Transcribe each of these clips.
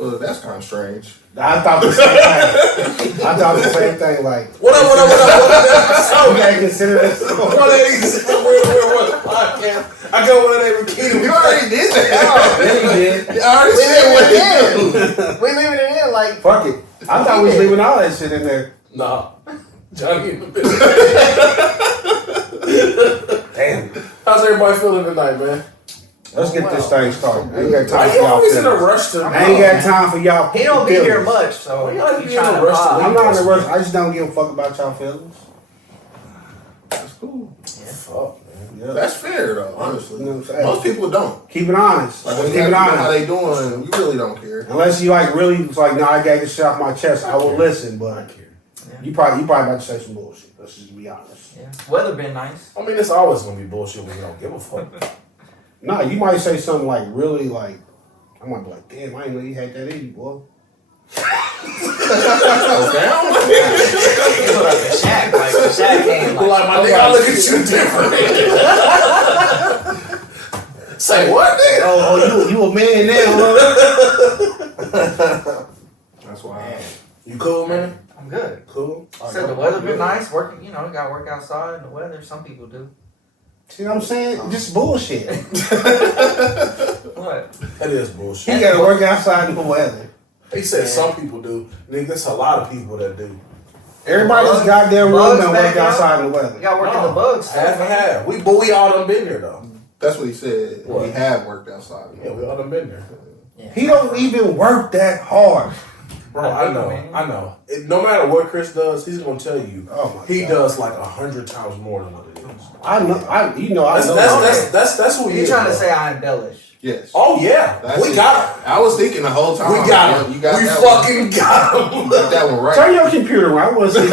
Well, that's kind of strange. I thought the same thing. Like, What up? you gotta consider this. What podcast? I got one of them Keto. You already did that. Yeah, you did. You already said what he do. We leaving it in like. Fuck it. I thought we was leaving all that shit in there. Nah. Johnny. Damn. How's everybody feeling tonight, man? Let's get this thing started. I ain't got Why time for you y'all. always in a feelings. rush to? I ain't got time for y'all. He don't be feelings. here much, so Why y'all he be in a trying to rush to pop. I'm not in a rush. I just don't give a fuck about y'all feelings. That's cool. Fuck, man. Yeah. That's fair though, honestly. You know what I'm saying? Most people don't. Keep it honest. Like when Keep you it ask people how honest. they doing, we really don't care. Unless you like really was like, nah, I gotta get shit off my chest. I will listen, I but care. you probably about to say some bullshit. Let's just be honest. Yeah. Weather been nice. I mean, it's always gonna be bullshit when you don't give a fuck. Nah, you might say something like really like, I might be like, damn, I didn't know you had that in you, boy. Okay. The Shaq, like the Shaq came Like my nigga, I look at you different. Say what, nigga? Oh, you a man now, huh? That's why. You cool, man? I'm good. Cool. Said the weather been nice. Working, you got to work outside in the weather. Some people do. See what I'm saying? Just bullshit. What? That is He bullshit. gotta work outside in the weather. He said some people do. Nigga, there's a lot of people that do. Everybody's goddamn room bugs don't work back up. outside in the You weather. got to work in the bugs. Half and half. But we all done been there though. That's what he said. What? We have worked outside. Yeah, we all done been there. Yeah. He don't even work that hard. Bro, I I do, know. man. I know. No matter what Chris does, he's gonna tell you Oh my he God. does like 100 times more than what it is. I know. I know. That's what You're trying to say I embellish. Yes. Oh yeah, That's we it. got him. I was thinking the whole time. We got him. You got we that fucking got him. one. You got that one right. Turn your computer around. I want to see. I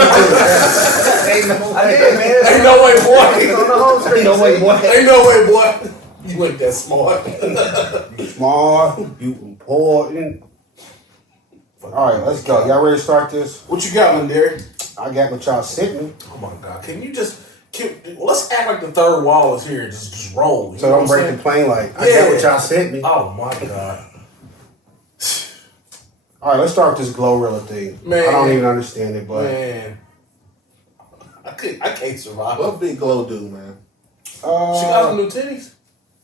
did, man. Ain't no way, It's boy. on the whole screen. No way, boy. Ain't no way, boy. You ain't that smart. You smart. You important. All right, let's go. Y'all ready to start this? What you got, Lindari? I got what y'all sent me. Oh my God! Can you just? Let's act like the third wall is here. Just roll. You So know don't what I'm break saying? the plane like, I Yeah. got what y'all sent me. Oh my God. All right, let's start with this GloRilla thing. Man. I don't even understand it, but Man, I can't survive. What big glow do, man? She got some new titties.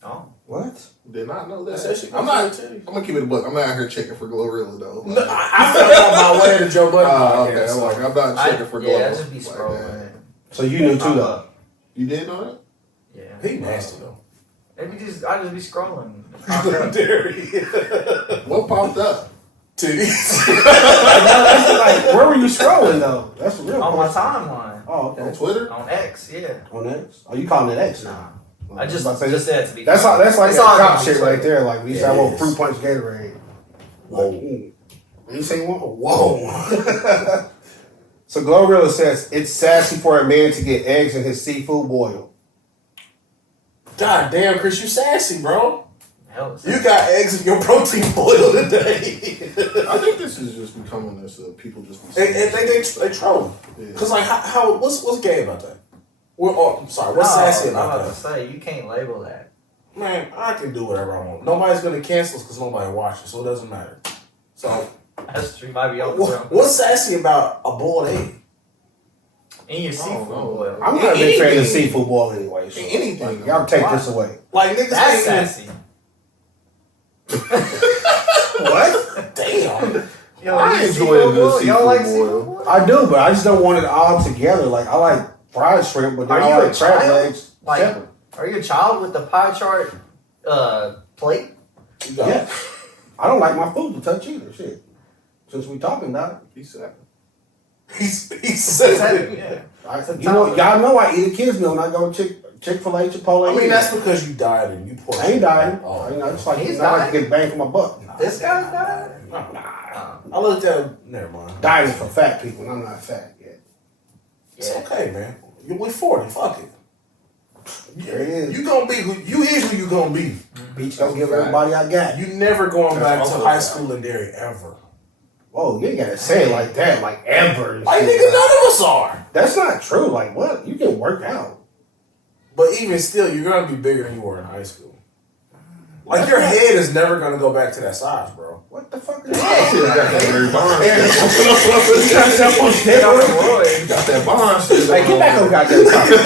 Oh. what? Did not know I that. said she got I'm not. some new titties. I'm gonna keep it a book. I'm not out here checking for GloRilla though. No, I found out my way to Joe Budden Oh, okay. podcast. I'm like, I'm not checking for glow. Yeah, I just be like scrolling. that. So you knew too, though. You did know that? Yeah. He nasty though. Maybe I just be scrolling. What popped up? Titties. Like, where were you scrolling though? That's the real On my question. timeline. Oh, On okay. Twitter? On X, yeah. On X? Oh, you calling it X now? Nah. Oh, I just was about to say, said to be. that's like It's that all cop gonna be shit Twitter. right there. Like we said, I It want is. fruit punch Gatorade. Whoa. You say one? Whoa. So GloRilla says it's sassy for a man to get eggs in his seafood boil. God damn, Chris, you sassy, bro. Hell, it's You got eggs in your protein boil today. I think this is just becoming this. People just. Be and they trolling. Yeah. Cause like how what's gay about that? I'm sorry. What's sassy I'm about about to that? say you can't label that. Man, I can do whatever I want. Nobody's gonna cancel us because nobody watches, so it doesn't matter. So That's true. Might be open. what's sassy about a boiled egg? In your seafood know. boil. I'm not a big fan of Anything. seafood boil anyway. So Anything. like, y'all take this away. Like niggas That's ain't even- sassy. What? Damn. Yo, I you enjoy seafood a good boil? You don't like seafood seafood boil. boil? I do, but I just don't want it all together. Like I like fried shrimp, but then Are you I a like crab child? legs Like- separate. Are you a child with the pie chart plate? You got Yeah. I don't like my food to touch either. Shit. Since we talking about it. He said. He's sassy. Yeah. Y'all know I eat a kids meal when I go to Chick-fil-A, Chipotle. I mean that's because you died and you poor. I ain't dying. Oh. I just like He's I like dying? to get bang for my buck. This guy's dying? I looked at never mind. Diet is for fat people, and I'm not fat yet. It's okay, man. We 40. Fuck it. There it is. You gonna be who you is who you gonna be. Beach don't give everybody I got. You never going back That's to also high bad. school in Derry ever. Whoa, you ain't gotta say it like that, like ever. and Like shit. nigga, none of us are. That's not true. Like what? You can work out. But even still, you're gonna be bigger than you were in high school. Like your head is never gonna go back to that size, bro. What the fuck is That shit got that very bond. Got that bond shit. Hey, get back on goddamn topic.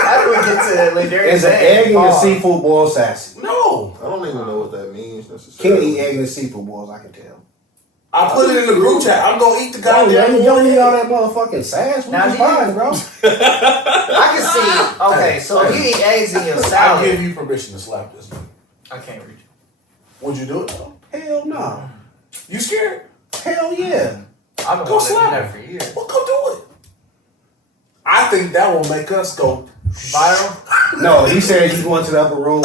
How do we get to that legendary? Is an egg in your seafood boil sassy? No. I don't even know what that means necessarily. Can't eat egg in the seafood boils, I can tell. I put it in the group chat. I'm gonna eat the Oh, yeah, goddamn you don't need all that motherfucking sass. Now, What's fine, bro? I can see. Okay, so if you eat eggs in your I'll salad, give you permission to slap this man. I can't read you. Would you do it though? Hell no. You scared? Hell yeah. I've been Go wanting to do slap that for years. Well, go do it. I think that will make us go Viral? No, he said he's going to the upper room.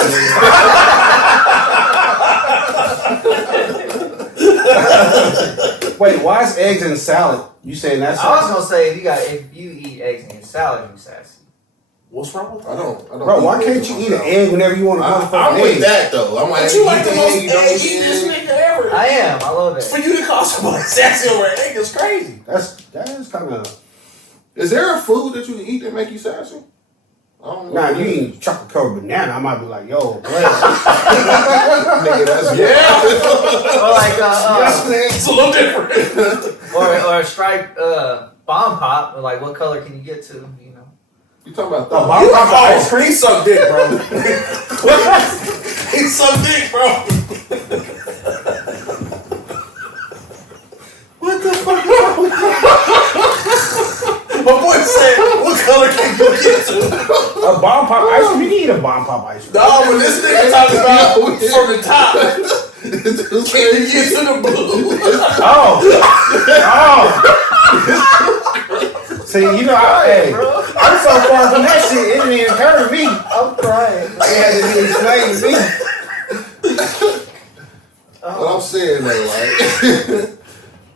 Wait, why is eggs in salad? You saying that's I was gonna say if you eat eggs in your salad, you sassy. What's wrong with that? I don't. Bro, why can't you eat an egg whenever you want to go for I'm an with egg? that though. I'm like, But you like the most egg, don't egg eat eating egg. nigga ever. I am. I love For it. you to call somebody sassy over an egg is crazy. That is kind of. Is there a food that you can eat that make you sassy? I don't know. Now, you eat chocolate covered banana, I might be like, yo, bless. Nigga, that's Yeah. Or like It's a little different. or a striped bomb pop. Or like, what color can you get to? You know. You talking about Oh, the bomb pop ice He sucked dick, bro. He sucked dick, bro. What the fuck is wrong with you? My boy said, what color can you get to? A bomb pop ice cream? You can eat a bomb pop ice cream. No, when this nigga talking about from the top, can you get to the blue? Oh. See, you know, hey, I'm so far from that shit, it didn't even occur to me. I'm crying. It had to be explained to me. What I'm saying though, like,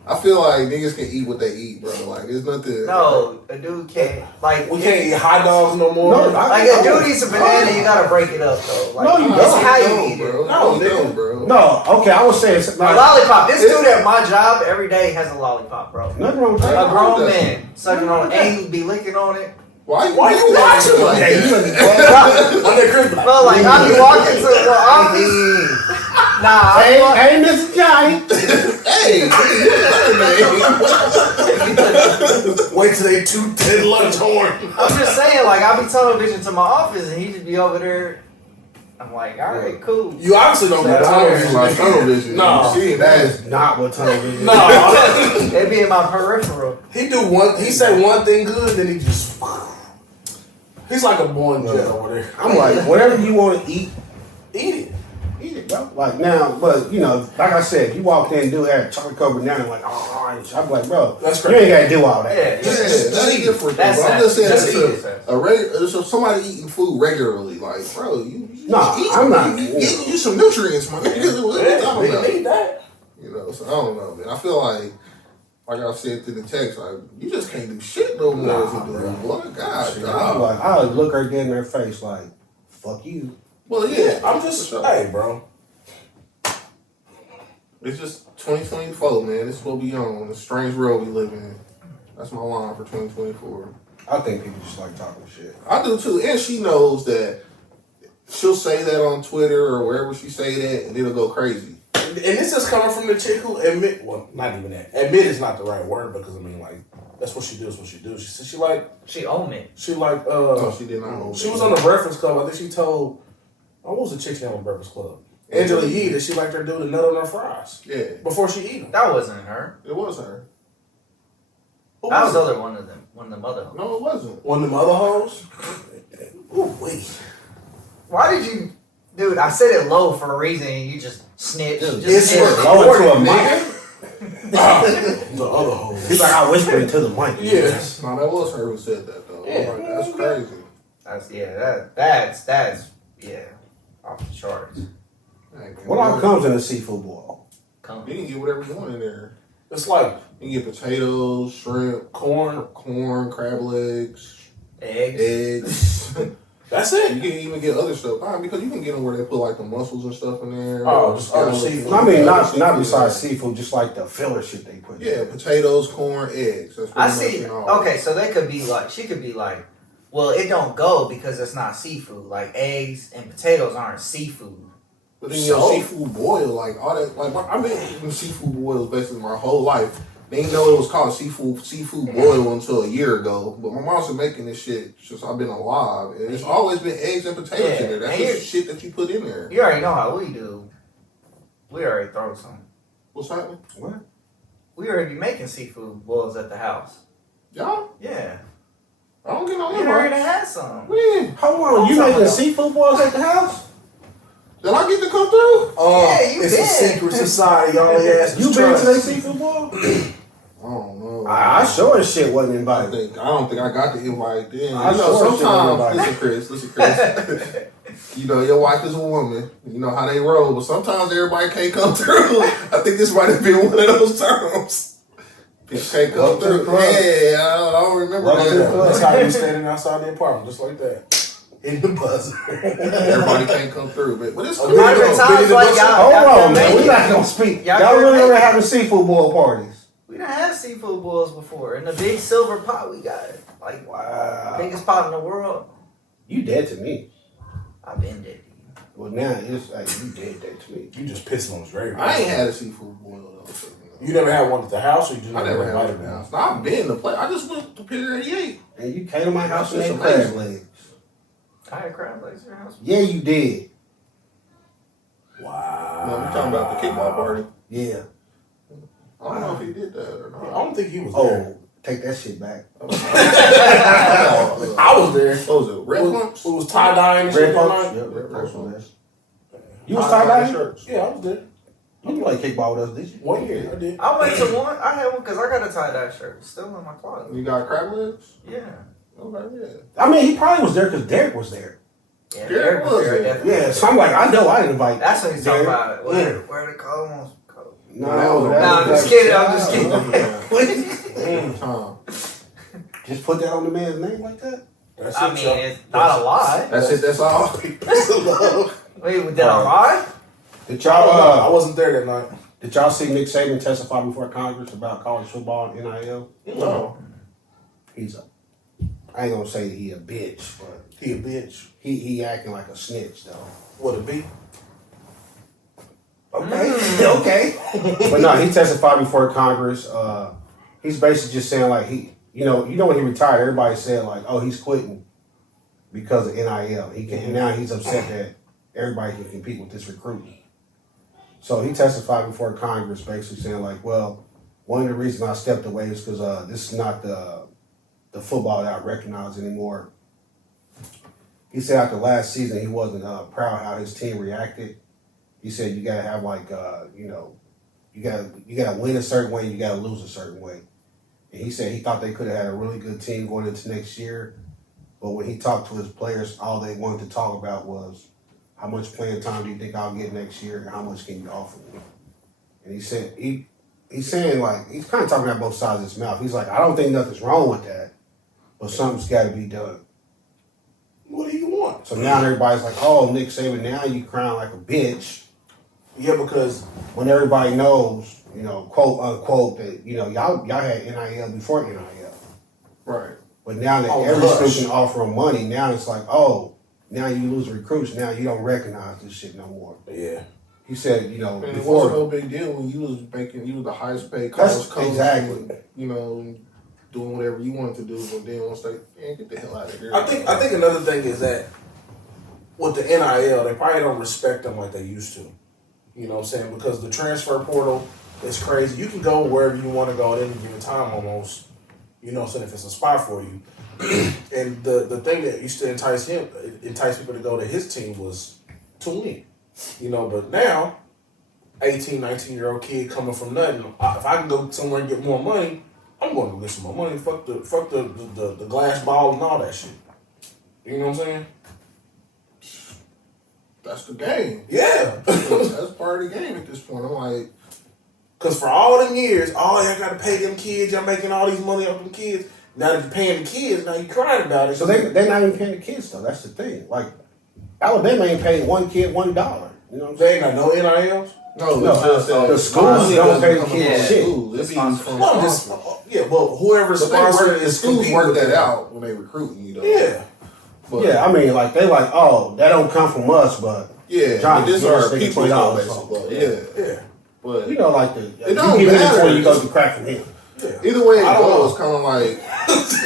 I feel like niggas can eat what they eat, bro. Like, it's nothing. No, a dude can't. Like, We can't eat hot dogs no more. No, like a dude eats a banana, you gotta break it up though. Like, No, you it's don't. how No, you eat bro. it. No, No, nigga. bro. No, okay, I was saying, A like, lollipop. This dude at my job every day has a lollipop, bro. nothing wrong with A that. grown man sucking on it, and he be licking on it. Why Why you watching like Hey, that? you look bad. On that Christmas. Bro, like I be walking to the office. Nah, Hey, hey, Mr. Johnny. Hey, Wait till they 2:10 lunch horn. I'm just saying, like I be tunnel vision to my office, and he just be over there. I'm like, all right, cool. You obviously don't got tunnel vision. like tunnel vision. No. You see That that? is not what tunnel vision is. No. They be in my peripheral. He do one. He say one thing good, then he just. He's like a born jet over there. I'm like, whatever you want to eat, Eat it. eat it, bro. Like now, but you know, like I said, you walked in and do had chocolate covered banana, like, oh, all right. I'm like, bro, That's you crazy. ain't gotta do all that. Yeah, Yeah, that's different. That's Bro. I'm just saying, Just it's eat it. a regular. So somebody eating food regularly, like, bro, you Nah, eat, I'm not. You get you some nutrients, man. What you talking about? They need that. You know, so I don't know, man. I feel like I said through the text, like, you just can't do shit no more if you do that. Boy, God, I'm dog. like, I would look her dead in her face, like, fuck you. Well, yeah, I'm just. for sure. Hey, bro. It's just 2024, man. This is what we on. The strange world we live in. That's my line for 2024. I think people just like talking shit. I do too, and she knows that she'll say that on Twitter or wherever she say that, and it'll go crazy. And this is coming from the chick who admit. Well, not even that. Admit is not the right word because I mean, like, that's what she do. Is what she do. She said She own it. she like. No, she did not know. She was on the Breakfast Club. I think she told. What was the chick's name on Breakfast Club? Angela Yee that she liked her dude to nut on her fries Yeah, before she eat them. That wasn't her. it was her. That was the other one of them. One of them other. No, it wasn't. One of them other hoes. Ooh, wait. Why did you, dude? I said it low for a reason, and you just snitched. Dude, Just it's snitched. Low into a mic. The other hoes. He's like, I whisper into the mic. Yes. No, that was her who said that though. Yeah. Like, that's crazy. That's off the charts. Hey, man, What all comes in a seafood boil? Come. You can get whatever you want in there. It's like You can get potatoes, shrimp, corn. crab legs, Eggs. eggs. That's You it. can even get other stuff. Because you can get them where they put like the mussels and stuff in there. Oh, just other scallops. seafood. I mean, not Seafood, besides seafood, just like the filler shit they put. Yeah, potatoes, corn, eggs. That's I pretty much see. in all. Okay, so they could be like, she could be like, well, it don't go because it's not seafood. Like eggs and potatoes aren't seafood. But then your seafood boil, like all that, like I've been eating seafood boils basically my whole life. They didn't know it was called seafood boil until a year ago. But my mom's been making this shit since I've been alive, and it's always been eggs and potatoes in there. That's just shit that you put in there. You already know how we do. We already throw some. What's happening? What? We already be making seafood boils at the house. Y'all? Yeah. I don't get no We invite. already had some. When? Hold on, you making seafood boils at the house? Did I get to come through? Yeah, you it's been. a secret society. Y'all ass. You been to that seafood boil? I don't know. I sure as shit wasn't invited. I don't think I got the invite then. I know sometimes. Listen, Chris. You know, your wife is a woman. You know how they roll, but sometimes everybody can't come through. I think this might have been one of those times. Bitch can't come through. Yeah, I don't remember that. That's how you standing outside the apartment, just like that. In the buzzer. Everybody can't come through, but it's cool. Might have been times like y'all. Hold on, man. We're not gonna speak. Y'all really ever having seafood boil parties? We done had seafood boils before in the big silver pot we got. Like, wow, biggest pot in the world. You dead to me. I've been dead. Well, now it's like you dead to me. You just pissing on his gravy. I ain't had a seafood boil though. So, you never had one at the house, or you just I never had one at the house. No, I've been to play. I just went to Pier 88. And you came to my house and That's ate crab amazing. legs. I had crab legs at your house. Yeah, you did. Wow. No, we talking about the kickball party. Yeah. I don't know if he did that or I not. don't think he was there. Oh, take that shit back. I was there. What was it? Red Pumps? It was tie dyeing and Red shit that Pumps? night. Yep, Red Pumps Pumps. on that. You was tie-dye shirts? Yeah, I was there. You played kickball with us, did you? 1 year, I did. I went to one. I had one because I got a tie-dye shirt. It's still in my closet. You got crab legs? Yeah. Okay, yeah. I mean, he probably was there because Derek was there. Yeah, Derek was there. definitely. Yeah, so I'm like, I know I didn't invite. That's what he's talking Derek. about. Where the cold cold. No, I'm just kidding. I'm just kidding. Tom. Just put that on the man's name like that? That's I it, mean, y'all. it's not a lie. That's it, that's all. Wait, did I lie? Did I y'all wasn't there that night. did y'all see Nick Saban testify before Congress about college football and NIL? No. He's a I ain't gonna say he a bitch, but He a bitch. he acting like a snitch though. What it be? Okay. Okay. But no, he testified before Congress. He's basically just saying like you know when he retired, everybody said like, oh, he's quitting because of NIL. Now he's upset that everybody can compete with this recruiting. So he testified before Congress, basically saying like, well, one of the reasons I stepped away is because this is not the football that I recognize anymore. He said after last season he wasn't proud how his team reacted. He said you gotta have like you gotta win a certain way, you gotta lose a certain way. And he said he thought they could have had a really good team going into next year, but when he talked to his players, all they wanted to talk about was how much playing time do you think I'll get next year, and how much can you offer me? And he said he's saying like he's kind of talking out both sides of his mouth. He's like, I don't think nothing's wrong with that, but something's got to be done. What do you want? So now everybody's like, oh, Nick Saban, now you crying like a bitch. Yeah, because When everybody knows, quote unquote, that y'all had NIL before NIL, Right. but now that Oh, every hush. school can offer them money, now it's like, oh, now you lose recruits, now you don't recognize this shit no more. yeah, He said, And it wasn't before. no big deal when you was the highest paid college That's coach. exactly. And, doing whatever you wanted to do, but then once they get the hell out of here. I think another thing is that with the NIL, they probably don't respect them like they used to. You know what I'm saying? Because the transfer portal is crazy. You can go wherever you want to go at any given time almost. You know what I'm saying? If it's a spot for you. And the thing that used to entice people to go to his team was to win. But now, 18, 19-year-old kid coming from nothing, if I can go somewhere and get more money, I'm going to get some more money. Fuck the glass ball and all that shit. You know what I'm saying? That's the game. Yeah. That's part of the game at this point. I'm like, Because for all them years, y'all got to pay them kids. Y'all making all these money off them kids. Now that you're paying the kids, now you crying about it. So they're not even paying the kids though. That's the thing. Like Alabama ain't paying one kid $1. You know what I'm They saying? ain't got no NILs? no, it's just that the schools don't pay the coming kids from shit. schools. It be from No, I'm just, sponsors. yeah, but whoever's But sponsoring the is schools competing work with that them. out when they recruiting you, though. Yeah. But, Yeah, I mean, like they like, oh, that don't come from us, but Yeah, John, this you are understand people $20 basically. Yeah. Yeah. But You know, like it don't you give him matter. before you go to crack from him. Yeah. either way it I don't know. goes, kind of like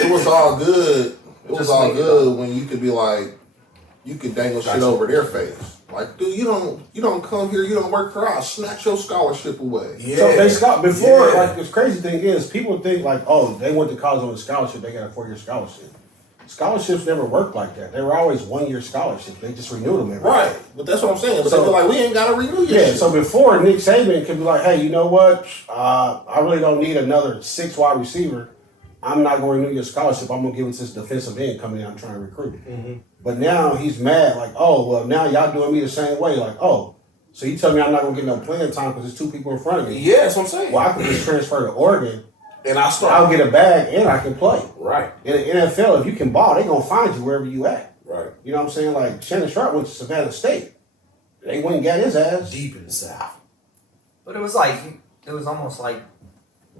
it was all good. It was Just all make it good when you could be like, you could dangle shit over their face. Like, dude, you don't come here, you don't work for us. Snatch your scholarship away. Yeah. So they before, Yeah. like, this crazy thing is, people think like, oh, they went to college on a scholarship, they got a 4-year scholarship. Scholarships never worked like that. They were always 1-year scholarships. They just renewed them every year. Right, but that's what I'm saying. But So- they feel like we ain't got to renew your Yeah, shit. so before Nick Saban could be like, hey, you know what? I really don't need another 6 wide receiver. I'm not going to renew your scholarship. I'm going to give it to this defensive end coming in I'm trying to recruit. Mm-hmm. But now he's mad, like, oh, well, now y'all doing me the same way. Like, oh, so you tell me I'm not going to get no playing time because there's 2 people in front of me. Yeah, that's what I'm saying. Well, I can just transfer to Oregon. And I I'll start. get a bag and I can play. Right. In the NFL, if you can ball, they going to find you wherever you at. Right. You know what I'm saying? Like, Shannon Sharp went to Savannah State. They went and got his ass. Deep in the South. But it was almost like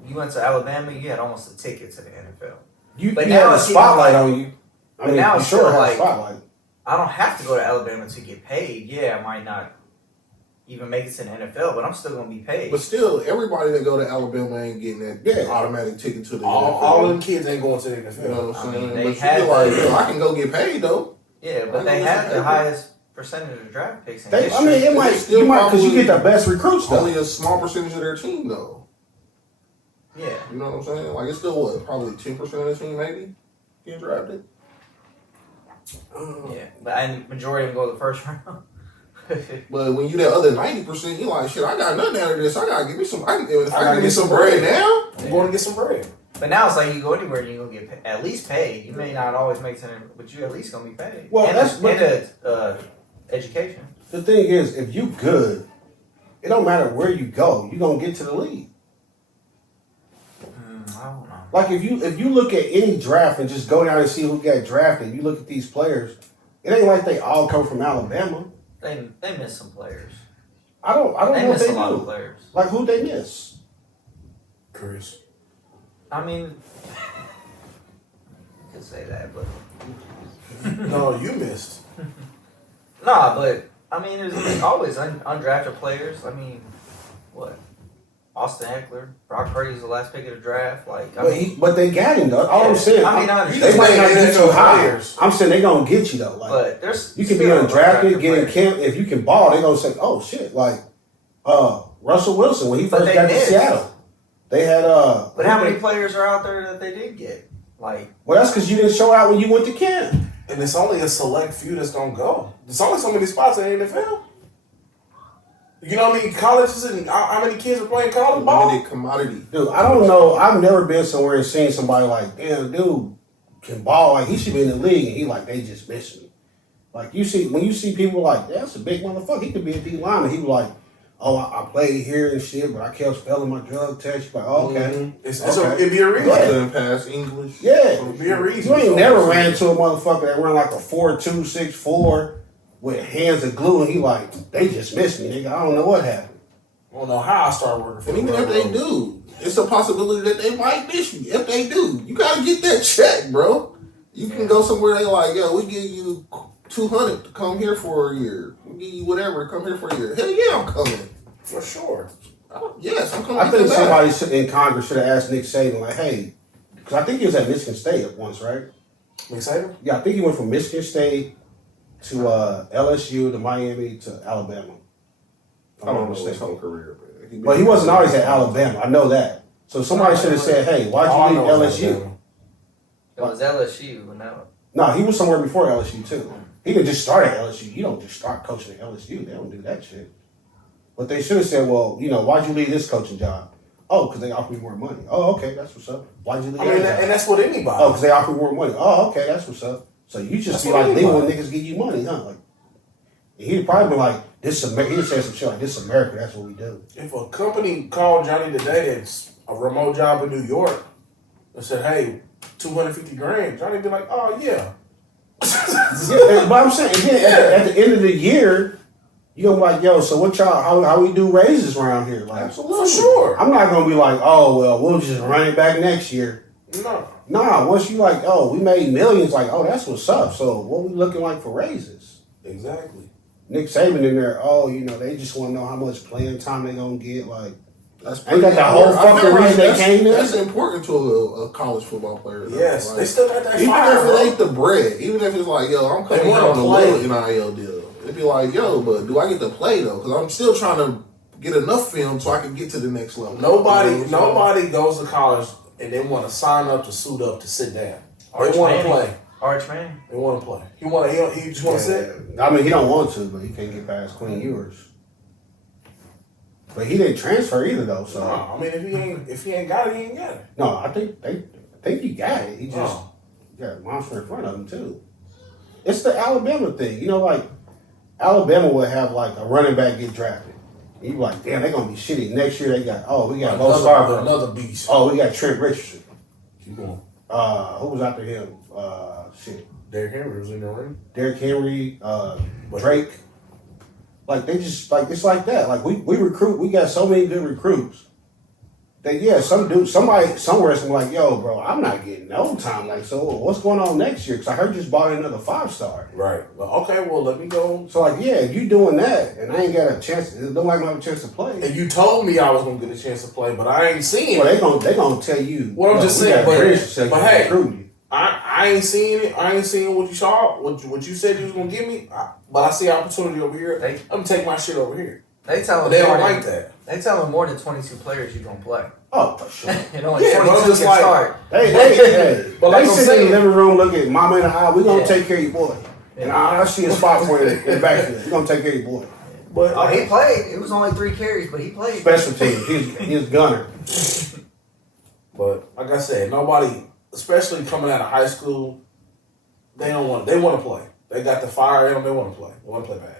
you went to Alabama, you had almost a ticket to the NFL. But now now the it's even spotlight like- on you. I but mean, now you it's sure still have like- a spotlight. I don't have to go to Alabama to get paid. Yeah, I might not even make it to the NFL, but I'm still gonna be paid. But still, everybody that go to Alabama ain't getting that Yeah. automatic ticket to the All NFL. them kids ain't going to the NFL. You know what I'm I saying? mean, they But you had feel like, the- yo, I can go get paid though. Yeah, but I they know had it's the a- highest percentage of draft picks in I history. mean, it might, still you might, because you probably get the best recruits though. Only a small percentage of their team though. Yeah. You know what I'm saying? Like it's still what, probably 10% of the team maybe getting drafted. Yeah. But and majority of them go the first round. But when you that other 90%, you like shit. I got nothing out of this. I gotta give me some. If I gotta give me get some some bread bread. now. I'm going to get some bread. But now it's like you go anywhere and you're gonna get at least paid. You may not always make sense, but you at least gonna be paid. Well, and education. The thing is, if you good, it don't matter where you go, you gonna get to the league. I don't know. Like if you look at any draft and just go down and see who got drafted, you look at these players, it ain't like they all come from Alabama. They miss some players. I don't They know if miss they a lot of do. players. Like who they miss? Chris. I mean, you could say that, but No, you missed. nah. But I mean, there's always undrafted players. I mean, what? Austin Eckler, Brock Purdy's the last pick of the draft. Like, But they got him though. All I'm Yeah. saying, I mean, I they understand. might not They get NFL you high. players. I'm saying they gonna get you though. Like but there's you can be still undrafted, get in players. camp. If you can ball, they gonna say, "Oh shit!" Like Russell Wilson when he But first they got to missed. Seattle, they had But how many players are out there that they did get? Like, Well, that's because you didn't show out when you went to camp. And it's only a select few that's going to go. There's only so many spots in the NFL. You know how many colleges and how many kids are playing college ball? Limited commodity. Dude, I don't know. I've never been somewhere and seen somebody like, damn, dude can ball. Like, he should be in the league. And he like, they just miss me. Like, when you see people like, that's a big motherfucker. He could be a D lineman. He was like, oh, I played here and shit, but I kept failing my drug test. You're like, oh, okay. Mm-hmm. Okay. It'd be a reason. I couldn't pass English. Yeah. It'd be a reason. You ain't never ran into a motherfucker that ran like a 4.2, 6'4", with hands of glue, and he like, they just missed me, nigga. I don't know what happened. I don't know how I started working for And even the if they railroad. do, it's a possibility that they might miss you. If they do, you gotta get that check, bro. You can go somewhere they like, yo, we give you $200 to come here for a year. We give you whatever to come here for a year. Hell yeah, I'm coming. For sure. Yes, I'm coming. I think to that. somebody in Congress should have asked Nick Saban, like, hey, because I think he was at Michigan State at once, right? Nick Saban? Yeah, I think he went from Michigan State to LSU to Miami to Alabama. If I I'm don't not know his mistaken. whole career, man. But he wasn't always at Alabama. I know that. So somebody should have said, hey, All I why'd you know leave is LSU? Alabama. it was LSU, and now No, he was somewhere before LSU, too. He didn't just start at LSU. You don't just start coaching at LSU. They don't do that shit. But they should have said, well, why'd you leave this coaching job? Oh, because they offered me more money. Oh, okay, that's what's up. Why'd you leave I mean, that job? and that's what anybody. Oh, because they offer more money. Oh, okay, that's what's up. So you just That's be what like, leaving when anybody- niggas give you money, huh? Like, he'd probably be like, this America. He'd say some shit like, this America, that's what we do. If a company called Johnny today that's a remote job in New York and said, hey, $250,000, Johnny'd be like, oh, yeah. Yeah, but I'm saying, again, at the end of the year, you're gonna be like, yo, so what y'all, how we do raises around here? Like, Absolutely. For sure. I'm not gonna be like, oh, well, we'll just run it back next year. No. Nah, once you like, oh, we made millions, like, oh, that's what's up. So what we looking like for raises? Exactly. Nick Saban in there. Oh, they just want to know how much playing time they gonna get. Like, That's ain't that the whole fucking reason they came there? That's important to a college football player. Though. Yes, like, they still got that even fire. if it ain't the bread, even if it's like, yo, I'm coming here on a little NIL deal. It'd be like, yo, but do I get to play though? Because I'm still trying to get enough film so I can get to the next level. Nobody goes to college and they want to sign up to suit up to sit down. They want to play. Arch man. They want to play. He just want to sit. I mean, he don't want to, but he can't get past Queen Ewers. But he didn't transfer either, though. So I mean, if he ain't got it, he ain't got it. No, I think he got it. He just got a monster in front of him too. It's the Alabama thing, like Alabama would have like a running back get drafted. You be like, damn, they're gonna be shitty. Next year we got Bo Scarborough. Another beast. Oh, we got Trent Richardson. Keep going. Who was after him? Derrick Henry was in the ring. Derrick Henry, Drake. Like they just it's like that. Like we recruit. We got so many good recruits that somebody somewhere's like, yo, bro, I'm not getting no time. Like, so what's going on next year? Because I heard you just bought another 5-star. Right. Well, okay. Well, let me go. So like, yeah, if you doing that, and I ain't got a chance, nobody gonna have a chance to play. And you told me I was gonna get a chance to play, but I ain't seeing well, it. They gonna tell you. Well, I'm just saying, but hey, you. I ain't seeing it. I ain't seeing what you saw, what you said you was gonna give me. But I see opportunity over here. I'm gonna take my shit over here. They tell them they don't like that. They tell them more than 22 players you gonna play. Oh, for sure. And only 22 can start. Hey. But they like sit in the living room, look at mama in the eye. We gonna take care of your boy. And I see a spot for you in the backfield. We gonna take care of your boy. But he played. It was only 3 carries, but he played. Special teams. He's a gunner. But like I said, nobody, especially coming out of high school, they want to play. They got the fire in them. They want to play. They want to play bad.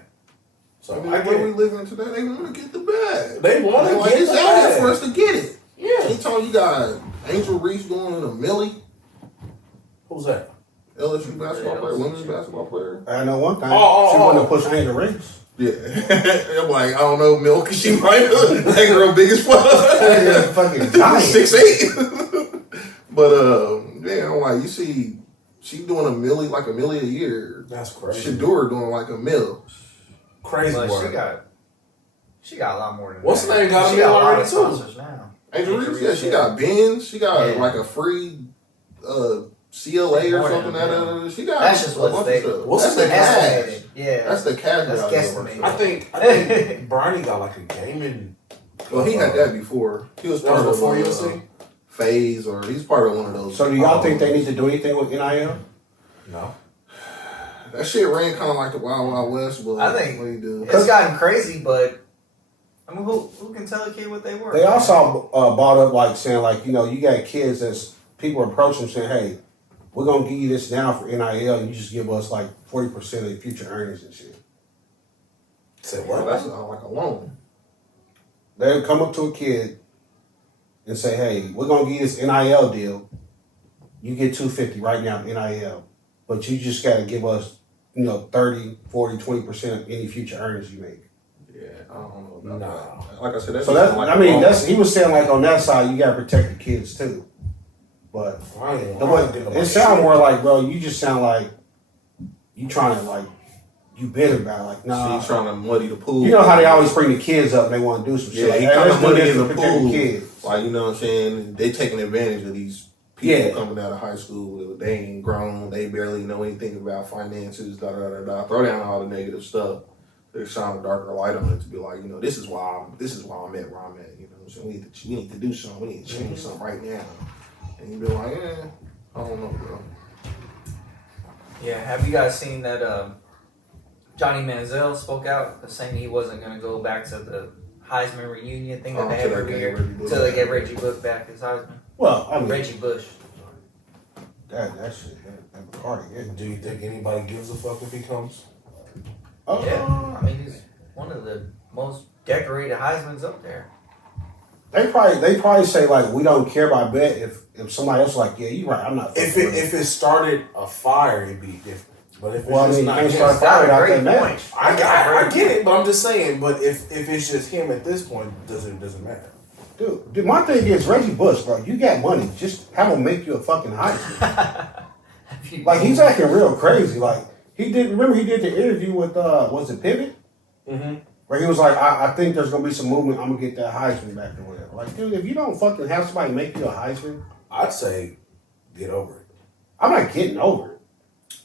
So I get we live in today. They want to get the bag. They want to get it's the out bag here for us to get it. Yeah. Anytime you got Angel Reese going in a millie. Who's that? LSU basketball player, women's basketball player. I know one thing. She wanted to push Angel Reese. Yeah. I'm like, I don't know, Milk, because she might like her biggest player. Fucking giant. 6'8". But yeah, I'm like, you see, she doing a milli a year. That's crazy. Shador doing like a mil. Crazy but work. she got a lot more than What's that. the name? Got a She meal got a lot already of too. sponsors now. Angel Reese, yeah, she got Benz. She got like a free CLA or something. She got that's just a bunch of stuff. That's the cash. Yeah, that's the cash. That's guesstimated. I think Bronny got like a gaming. Well, he had that before. He was part of before USC phase, or he's part of one of those. So do y'all think they need to do anything with NIL? No. That shit ran kind of like the Wild Wild West, but I think what do you do? It's gotten crazy, but I mean, who can tell a kid what they were? They also brought up like saying like, you got kids that's people approach them saying, hey, we're gonna give you this now for NIL, and you just give us like 40% of your future earnings and shit. Say Well, what? that's like a loan. They'll come up to a kid and say, hey, we're gonna give you this NIL deal. You get $250 right now NIL, but you just gotta give us 30, 40, 20% of any future earnings you make. Yeah, I don't know about that. Like I said, he was saying like on that side you gotta protect the kids too. But it sounds more like, bro, you just sound like you trying to like you bitter about it. Like, nah. He's trying to muddy the pool. You know how they always bring the kids up and they want to do some shit. Yeah, he like, kind of muddy in the protect pool. Kids. Like, you know what I'm saying? They taking advantage of these people coming out of high school. They ain't grown. They barely know anything about finances. Throw down all the negative stuff. They shine a darker light on it to be like, this is why I'm at where I'm at. You know what I'm saying? We need to do something. We need to change something right now. And you be like, I don't know, bro. Yeah, have you guys seen that Johnny Manziel spoke out saying he wasn't going to go back to the Heisman reunion thing that they have every year until they get Reggie Bush back as Heisman? Well, I mean, Reggie Bush. That shit, that McCarty. Yeah. Do you think anybody gives a fuck if he comes? Yeah, I mean, he's one of the most decorated Heismans up there. They probably say like we don't care about bet if somebody else like you're right, I'm not. If it started a fire, it'd be different. But if it's you can't start a fire without that match. I get it, but I'm just saying. But if it's just him at this point, doesn't matter. Dude, my thing is Reggie Bush, bro. You got money, just have him make you a fucking Heisman. Like he's acting real crazy. Like he did. Remember he did the interview with was it Pivot? Mm-hmm. Where he was like, I think there's gonna be some movement. I'm gonna get that Heisman back or whatever. Like, dude, if you don't fucking have somebody make you a Heisman, I'd say get over it. I'm not getting over it.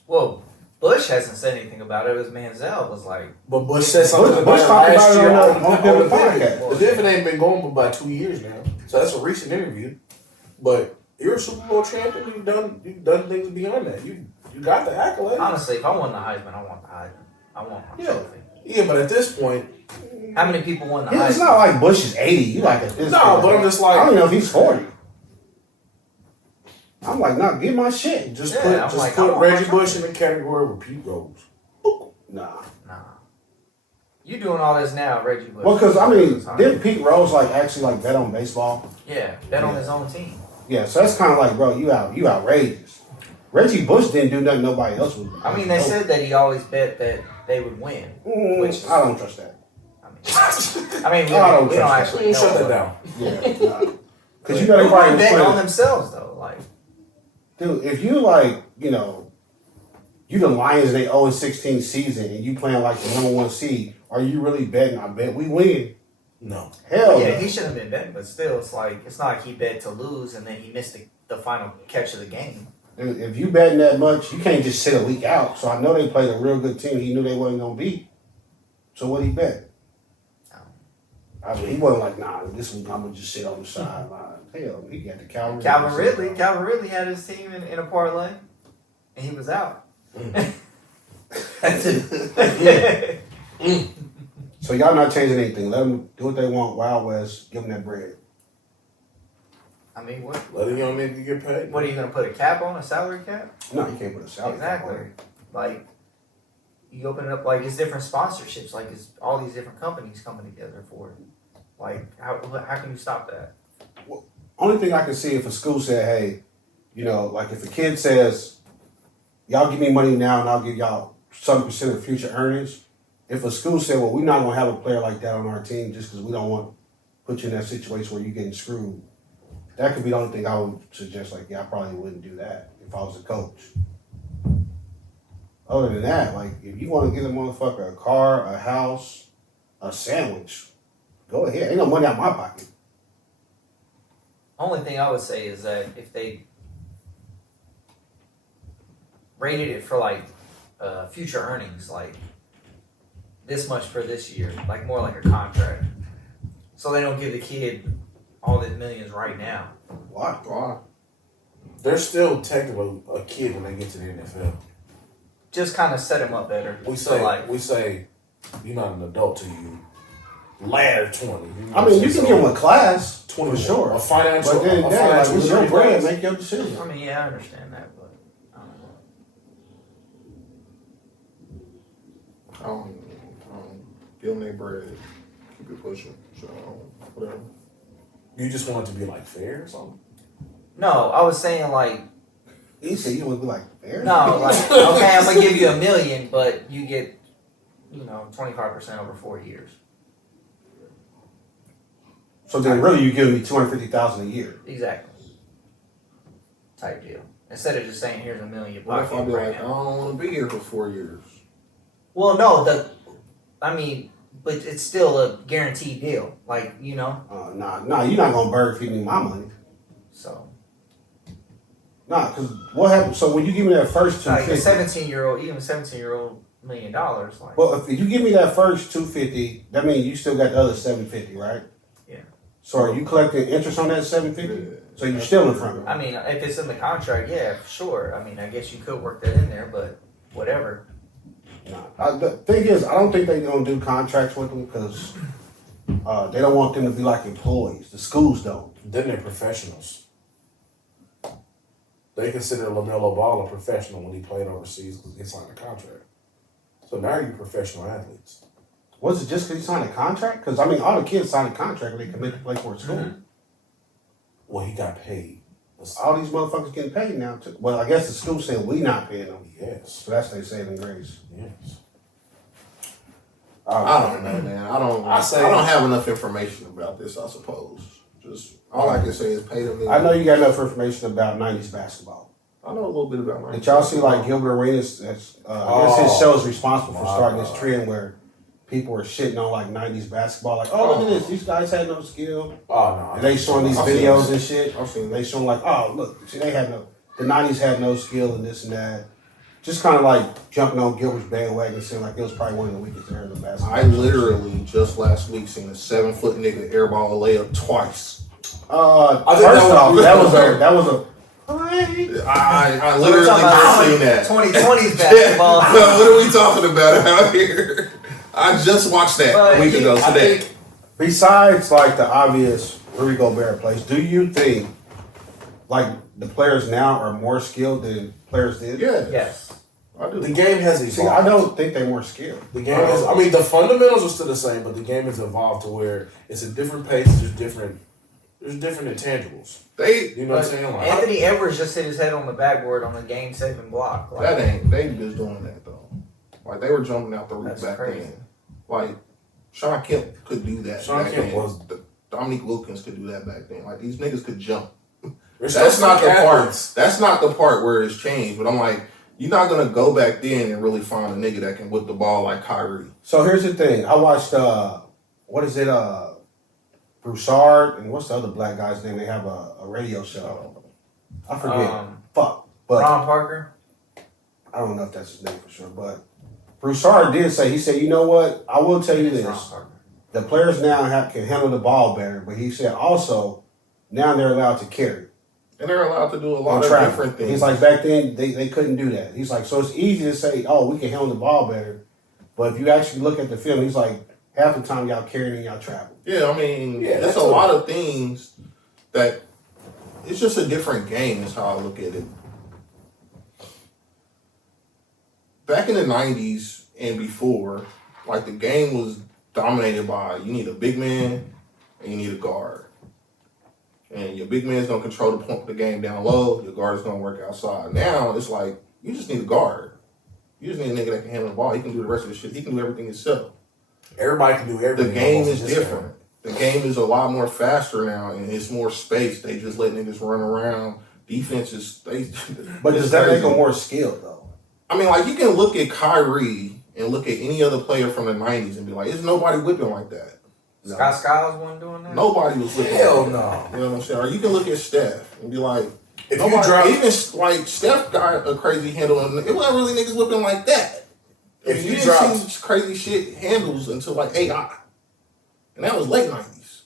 Well, Bush hasn't said anything about it. It was Manziel was like, But Bush said something Bush talked about last it year on on the the podcast. pivot. The pivot ain't been going for about 2 years now, so that's a recent interview. But you're a Super Bowl champion. You've done things beyond that. You got the accolade. honestly, if I won the Heisman, I want the Heisman. I want my trophy. Yeah, but at this point, How many people won the Yeah, Heisman? it's not like Bush is 80. You like at this No, point. but I'm just like- I don't know if he's 40. I'm like, nah, get my shit. just Yeah, I'm put like, I want Reggie my Bush in the category where Pete goes. Nah. Nah. You doing all this now, Reggie Bush. Well, because, I mean, didn't Pete Rose, like, actually, like, bet on baseball? Yeah, bet on his own team. Yeah, so that's kind of like, bro, you outrageous. Reggie Bush didn't do nothing nobody else would. I mean, they said that he always bet that they would win. Which is, I don't trust that. I mean, we I don't don't trust actually know. Shut that but- down. Yeah, nah. Because you know they Who probably would was bet on playing. themselves though? Like, Dude, if you like, you know, you the Lions in their 0-16 season and you playing like the #1 seed, are you really betting? I bet we win. No. Hell yeah, no. he shouldn't have been betting, but still, it's like it's not like he bet to lose and then he missed the final catch of the game. Dude, if you betting that much, you can't just sit a week out. So I know they played a real good team. He knew they wasn't gonna beat. So what he bet? I mean, he wasn't like, nah, this week I'm gonna just sit on the sideline. Hell, he got the Calvin. Calvin Ridley had his team in a parlay, and he was out. That's it. So y'all not changing anything. Let them do what they want. Wild West, give them that bread. I mean, what? Let a young nigga get paid. What are you gonna put a cap on? A salary cap? No, you can't put a salary. Exactly. Like you open it up like it's different sponsorships. Like it's all these different companies coming together for it. Like how can you stop that? Only thing I can see if a school said, hey, you know, like if a kid says, y'all give me money now and I'll give y'all some % of future earnings. If a school said, well, we're not going to have a player like that on our team just because we don't want to put you in that situation where you're getting screwed. That could be the only thing I would suggest. Like, yeah, I probably wouldn't do that if I was a coach. Other than that, like, if you want to give a motherfucker a car, a house, a sandwich, go ahead. Ain't no money out of my pocket. Only thing I would say is that if they rated it for like future earnings, like this much for this year, like more like a contract, so they don't give the kid all the millions right now. Why? They're still technically a kid when they get to the NFL. Just kind of set him up better. We So, say you're not an adult till you latter 20. I mean, you can give them a class, 20 for sure. A financial, But then, a like, financial with your maturity bread, class. make your decision. I mean, yeah, I understand that, but I don't know. I don't give them their bread. Keep it pushing. So, whatever. You just want it to be like fair or something? No, I was saying like He said you want to be like fair. no, like okay, I'm gonna give you $1 million, but you get 25% over 4 years. So then, really, you giving me $250,000 a year. Exactly. Type deal. Instead of just saying, "Here's $1 million." What if I pocket be right like, I now. don't want to be here for 4 years? Well, no, but it's still a guaranteed deal. Like Nah, you're not gonna bird feed me my money. So Nah, because what happens? So when you give me that first like a $250, 17-year-old, even a 17-year-old $1 million, like well, if you give me that first $250, that means you still got the other $750, right? Yeah. So are you collecting interest on that $750? Yeah. So you're still in front of me. I mean, if it's in the contract, yeah, sure. I mean, I guess you could work that in there, but whatever. Nah. The thing is, I don't think they're gonna do contracts with them because they don't want them to be like employees. The schools don't. Then they're professionals. They consider LaMelo Ball a professional when he played overseas because he signed a contract. So now you're professional athletes. Was it just because he signed a contract? Because I mean, all the kids sign a contract when they commit to play for a school. Mm-hmm. Well, he got paid. All these motherfuckers getting paid now. Too. Well, I guess the school saying we not paying them. Yes. So that's their saving grace. Yes. I don't know, man. I don't have enough information about this, I suppose. Just all I can say is pay them. I know you got enough information about 90s basketball. I know a little bit about Did y'all see like Gilbert Arenas? I guess his show is responsible for starting this trend where people were shitting on like 90s basketball. Like, oh, look at this. These guys had no skill. Oh, no. And they showing these I've seen videos this. and shit. I've seen They this. showing like, oh, look. See, the 90s had no skill and this and that. Just kind of like jumping on Gilbert's bandwagon, saying like it was probably one of the weakest eras of basketball. I literally just last week seen a 7-foot nigga airball a layup twice. First off, that was a. I We're literally talking just about seen that. 2020's basketball. What are we talking about out here? I just watched that a week ago today. Besides like the obvious Rudy Gobert plays, do you think like the players now are more skilled than players did? Yeah. Yes. I do. The game has evolved. See, I don't think they're more skilled. The game has. I mean, the fundamentals are still the same, but the game has evolved to where it's a different pace. There's different intangibles. You know what I'm saying? Like, Anthony Edwards just hit his head on the backboard on a game-saving block. Like, they just doing that though. Like they were jumping out the roof back crazy. then. Like Sean Kemp could do that. Sean back Kemp then. was- Dominique Wilkins could do that back then. Like these niggas could jump. there's That's still not the part. athletes. That's not the part where it's changed. But I'm like, you're not gonna go back then and really find a nigga that can whip the ball like Kyrie. So here's the thing. I watched what is it? Broussard and what's the other black guy's name? They have a radio show. I forget. Fuck. But Ron Parker. I don't know if that's his name for sure. But Broussard did say, he said, you know what? I will tell you It's Ron this. Parker. The players now can handle the ball better. But he said also, now they're allowed to carry. And they're allowed to do a lot And of travel. different things. He's like, back then, they couldn't do that. He's like, so it's easy to say, oh, we can handle the ball better. But if you actually look at the film, he's like, half the time y'all carry and y'all travel. Yeah, I mean, Yeah, there's that's a a- lot of things that it's just a different game is how I look at it. Back in the 90s and before, like the game was dominated by you need a big man and you need a guard. And your big man's gonna control the game down low, your guard is gonna work outside. Now it's like you just need a guard. You just need a nigga that can handle the ball. He can do the rest of the shit. He can do everything himself. Everybody can do The everything. game almost is at this different. point. The game is a lot more faster now, and it's more space. They just let niggas run around. Defenses, But it's does that make crazy. them more skilled, though? I mean, like you can look at Kyrie and look at any other player from the '90s and be like, "There's nobody whipping like that. No. Scott Skiles wasn't doing that. Nobody was whipping." Hell like that. no. You know what I'm saying? Or you can look at Steph and be like, If nobody, you drop, even like Steph got a crazy handle, and it wasn't really niggas whipping like that. If you you didn't drop- see crazy shit handles until like AI, and that was late '90s.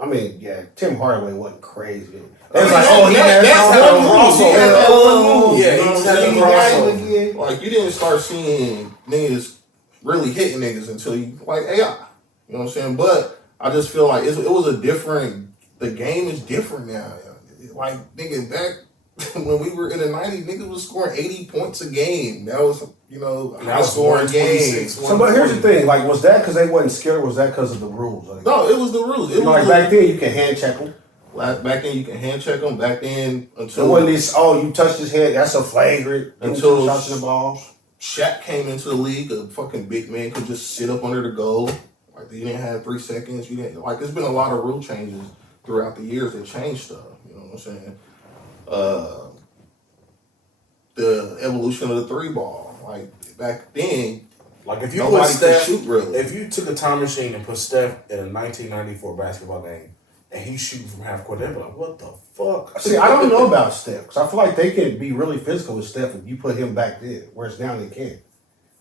I mean, yeah, Tim Hardaway wasn't crazy. It I was mean, like, that- oh, he that- had that's that how one the move. He crossover- had that one move. Yeah, You know he's what I'm had saying? the He got him crossover. again. Like you didn't start seeing niggas really hitting niggas until you like AI. You know what I'm saying? But I just feel like it was a different. The game is different now. Like nigga, back when we were in the '90s, niggas was scoring 80 points a game. That was a high scoring game. So, but here's the thing: like, was that because they wasn't scared, or was that because of the rules? Like, No, it was the rules. It you know, was like back then, you can hand check them. back then you can hand check them. Back then It until wasn't this. Oh, you touched his head. That's a flagrant. Until- shots in the ball. Shaq came into the league, a fucking big man could just sit up under the goal. Like you didn't have 3 seconds. You didn't like. There's been a lot of rule changes throughout the years that changed stuff. You know what I'm saying? The evolution of the 3 ball. Like back then, like if you put nobody could Steph, shoot really. if you took a time machine and put Steph in a 1994 basketball game and he's shooting from half court, they'd be like, "What the fuck?" See, I don't know about Steph because I feel like they can be really physical with Steph if you put him back there, whereas now they can't.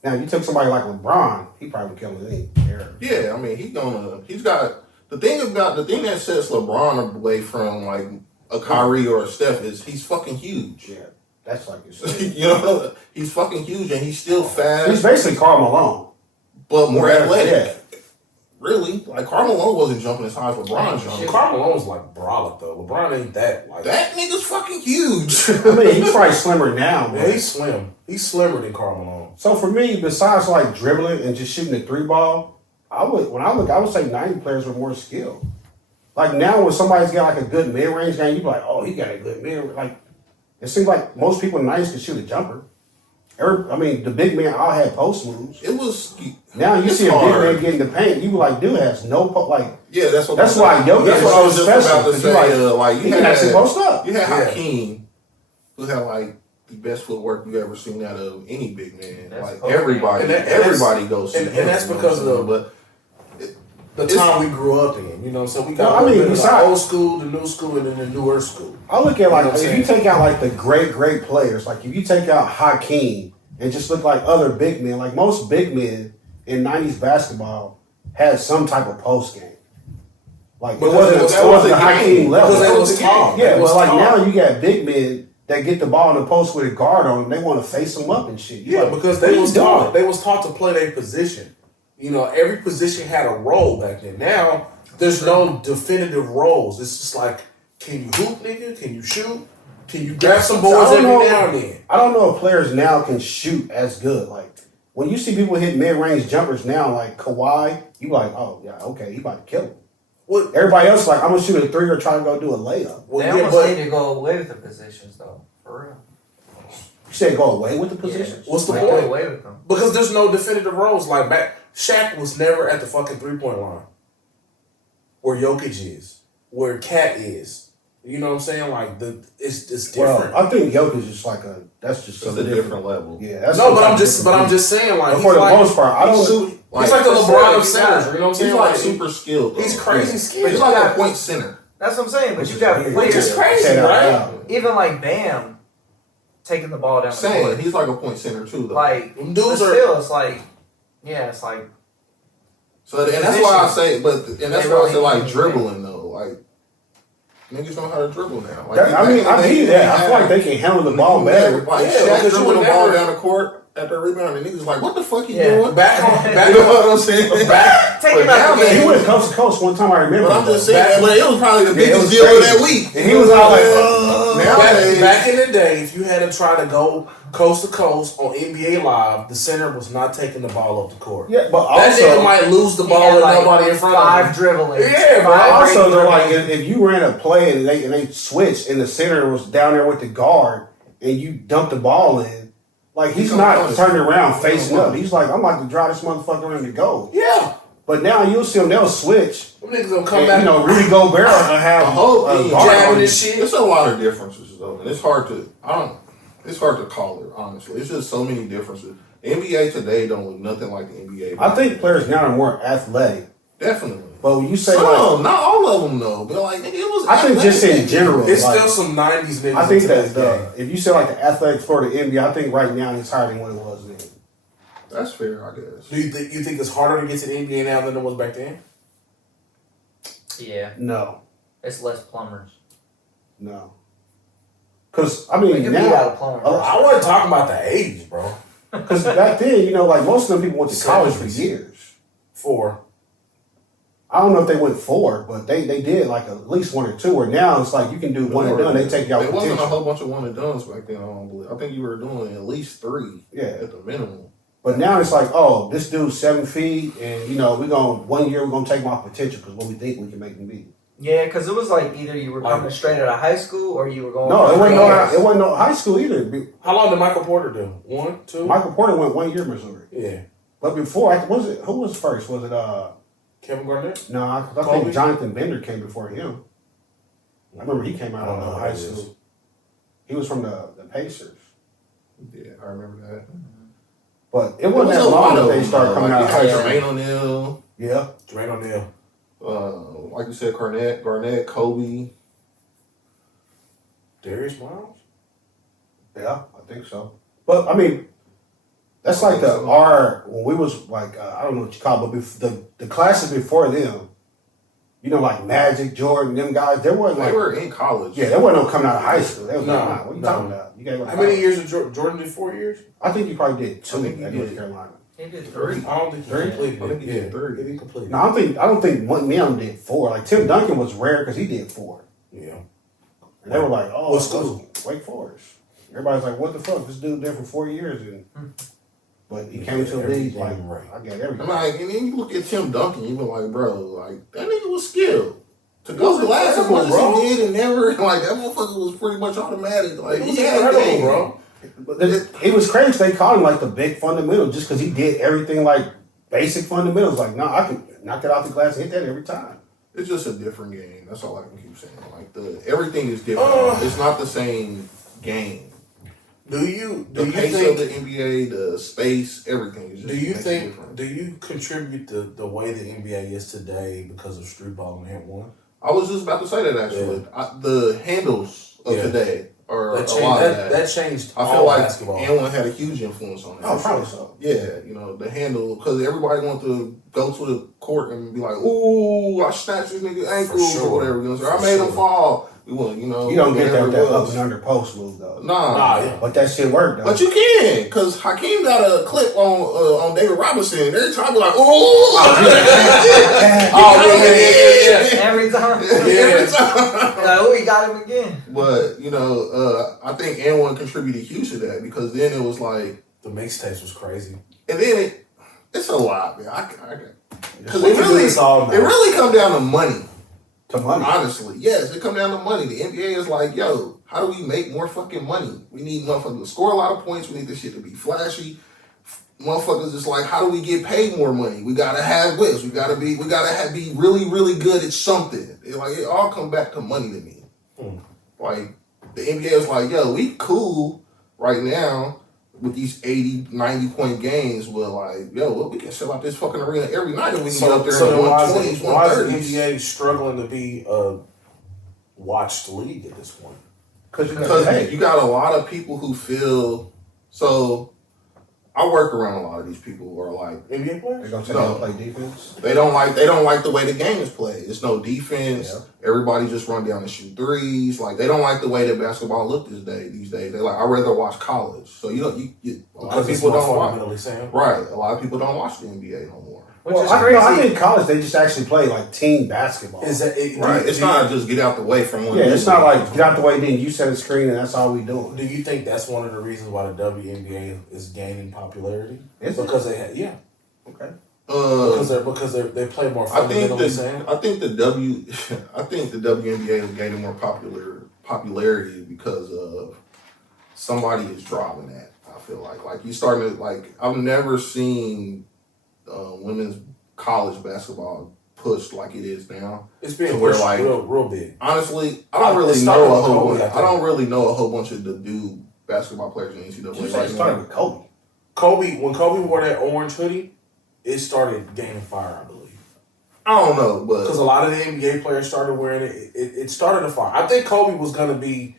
Now, you took somebody like LeBron, he probably would kill any era. Yeah, I mean he's got the thing that sets LeBron away from like a Kyrie or a Steph is he's fucking huge. Yeah, that's like you said. You know, he's fucking huge and he's still fast. He's basically Karl Malone. but more athletic. Yeah. Really? Like Karl Malone wasn't jumping as high as LeBron jumped. Karl Malone's like brolic though. LeBron ain't that like That nigga's fucking huge. I mean, he's probably slimmer now, Yeah, but he's slim. He's slimmer than Karl Malone. so for me, besides like dribbling and just shooting the 3 ball, I would say 90 players are more skilled. Like now, when somebody's got like a good mid range game, you be like, oh, he got a good mid. Like it seems like most people in the 90s could shoot a jumper. The big man all had post moves. It was Now you it's see a hard. big man get in the paint, you be like, dude has no like. Yeah, that's what. That's why Jokic That's is what I so was just special, about to 'cause say. you Like he you can had actually post up. you had Yeah. Hakeem, who had like the best footwork you ever seen out of any big man. That's Like cool. everybody goes. And that's because of the time we grew up in. You know, so we got the old school, the new school, and then the newer school. I look at like You know if you take out like the great players, like if you take out Hakeem and just look like other big men, like most big men in '90s basketball had some type of post game. Like it wasn't the Hakeem level. Because they was tall. Yeah, but like now you got big men that get the ball in the post with a guard on them. They want to face them up and shit. Yeah, like, because they was taught. They was taught to play their position. You know, every position had a role back then. Now there's no definitive roles. It's just like, can you hoop, nigga? Can you shoot? Can you grab some boards every now and then? I don't know if players now can shoot as good. Like when you see people hit mid-range jumpers now, like Kawhi, you like, oh yeah, okay, he about to kill him. What? Everybody else like, I'm gonna shoot a three or try to go do a layup. They almost need to go away with the positions, though. For real. You said go away with the positions? Yeah. What's the Like, point? go away with them. Because there's no definitive roles. Like Shaq was never at the fucking 3-point line. Where Jokic is. Where Cat is. You know what I'm saying? Like it's different. Well, I think Jokic is like that's just a different level. Yeah, that's no, but I'm just saying like for the most part, I don't. He's like the LeBron of centers. You know what I'm saying? He's like super skilled. He's crazy skilled. He's like a point center. That's what I'm saying. But you got Which players is crazy, right? Even like Bam taking the ball down the Saying court. he's like a point center too, though. Like Them but dudes are. still, it's like it's like. So and that's why I say, that's why I say like dribbling though, like niggas know how to dribble now. Like, I see that. I feel like they can handle the ball better. Like Shaq dribbling the ball down the court at the rebound, and niggas like, what the fuck you doing? Back you know what I'm saying? Take him out the game. He went coast to coast one time. I remember. But I'm just saying, but it was probably the biggest deal of that week. And he was all like, back in the day, if you had to try to go coast to coast on NBA Live, the center was not taking the ball up the court. Yeah, but that also nigga might lose the ball with nobody in front of him. 5 dribbling. Yeah, bro. Also, they're like, if you ran a play and they switched and the center was down there with the guard and you dumped the ball in, like he's not turning around facing up. He's like, I'm like to drive this motherfucker in to go. Yeah. But now you'll see them, they'll switch. Them niggas gonna come back. You know, Rudy Gobert will have a whole jabbing and shit. There's a lot of differences though, and it's hard to call it, honestly. It's just so many differences. The NBA today don't look nothing like the NBA. I think players now are more athletic. Definitely. But when you say not all of them though, but like it was. I think just in general, it's still some '90s niggas. I think that if you say like the athletic floor of the NBA, I think right now it's higher than what it was then. That's fair, I guess. Do you think it's harder to get to the NBA now than it was back then? Yeah. No. It's less plumbers. No. Because, I mean, now... I wasn't talking about the 80s, bro. Because back then, you know, like most of them people went to college for years. 4. I don't know if they went 4, but they did like at least 1 or 2. Where now it's like you can do 1 and done. They take you out. There wasn't a whole bunch of 1 and dones back then. I don't believe. I think you were doing at least 3. Yeah, at the minimum. But now it's like, oh, this dude's 7 feet, and you know, 1 year we're gonna take him off potential because what we think we can make him be. Yeah, because it was like either you were coming straight out of high school or you were going. No, it wasn't no high school either. How long did Michael Porter do? 1, 2. Michael Porter went 1 year Missouri. Yeah, but before, who was first? Was it Kevin Garnett? No, I think Jonathan Bender came before him. I remember he came out of high school. He was from the Pacers. Yeah, I remember that. But it wasn't that long that they started coming out of high school. Jermaine O'Neal. Yeah. Jermaine O'Neal. Like you said, Garnett, Kobe. Darius Miles? Yeah, I think so. But, I mean, that's like when we was like, I don't know what you call it, but the classes before them, you know, like Magic, Jordan, them guys, they were in college. Yeah, they weren't coming out of high school. They was like, what are you talking about? How many years did Jordan did? 4 years? I think he probably did 2 at North Carolina. He did 3. I don't think 3. I think he did 3. He completed. No, I don't think one of them did 4. Like Tim Duncan was rare because he did 4. Yeah. And they were like, oh, what school? Wake Forest. Everybody's like, what the fuck? This dude there for 4 years, but he came to the league like, I got everything. And then you look at Tim Duncan, you be like, bro, like that nigga was skilled. To go to last as much as he did and never, like, that motherfucker was pretty much automatic. Like, he had a game, bro. But it was crazy. They called him, like, the big fundamental just because he did everything, like, basic fundamentals. Like, no, I can knock it off the glass and hit that every time. It's just a different game. That's all I can keep saying. Like, everything is different. It's not the same game. Do you The pace think of the NBA, the space, everything. Is just do you makes it think different. do you contribute the way the NBA is today because of street ball and hand one? I was just about to say that actually. The handles of today are That a lot of that. That changed. I feel all like basketball. N1 had a huge influence on that. Oh, probably so. Yeah, you know, the handle, because everybody wanted to go to the court and be like, ooh, I snatched this nigga's ankles or whatever. You know, so I made him fall. We won, you know. You don't get that whatever it up was. and under post move though. Nah, yeah. But that shit worked though. But you can, because Hakeem got a clip on David Robinson. Every time, be like, ooh, yeah. Every time. every time. Like, oh, he got him again. But you know, I think N1 contributed huge to that because then it was like The mixtapes was crazy. and then it's a lot, man. Because We it can do really, this all night. it really come down to money. To money. Honestly, yes, it come down to money. The NBA is like, yo, how do we make more fucking money? We need motherfuckers to score a lot of points. We need this shit to be flashy. Motherfuckers is like, how do we get paid more money? We gotta have whips. We gotta be really, really good at something. It all come back to money to me. Like the NBA is like, yo, we cool right now with these 80, 90 point games. We're like, yo, well, we can sell out this fucking arena every night if we can get up there in the why 120s, is the 130s. NBA struggling to be a watched league at this point? Because you got a lot of people who feel so. I work around a lot of these people who are like NBA They're players? gonna say they don't play defense. they don't like the way the game is played. It's no defense. Yeah. Everybody just run down and shoot threes. Like they don't like the way that basketball look these days. They're like, I'd rather watch college. So you know, a lot of people don't watch. fundamentally sound. Right, a lot of people don't watch the NBA no more. Which Well, is I crazy. think in college they just actually play like team basketball. Is that it, Right, it's not just get out the way from one. Yeah, it's not like get out the way, then you set a screen and that's all we doing. Do you think that's one of the reasons why the WNBA is gaining popularity? Is it? Because they Okay. because they play more fundamentally sound. I think the WNBA is gaining more popularity because of somebody is driving that. I feel like you starting to I've never seen women's college basketball pushed like it is now. It's being to where, pushed like, real big. Honestly, I don't really It started know a with whole. Kobe, I I think. don't really know a whole bunch of the dude basketball players in NCAA You right started now. with Kobe. When Kobe wore that orange hoodie, it started gaining fire, I believe. I don't know, but Because a lot of the NBA players started wearing it. It started a fire. I think Kobe was gonna be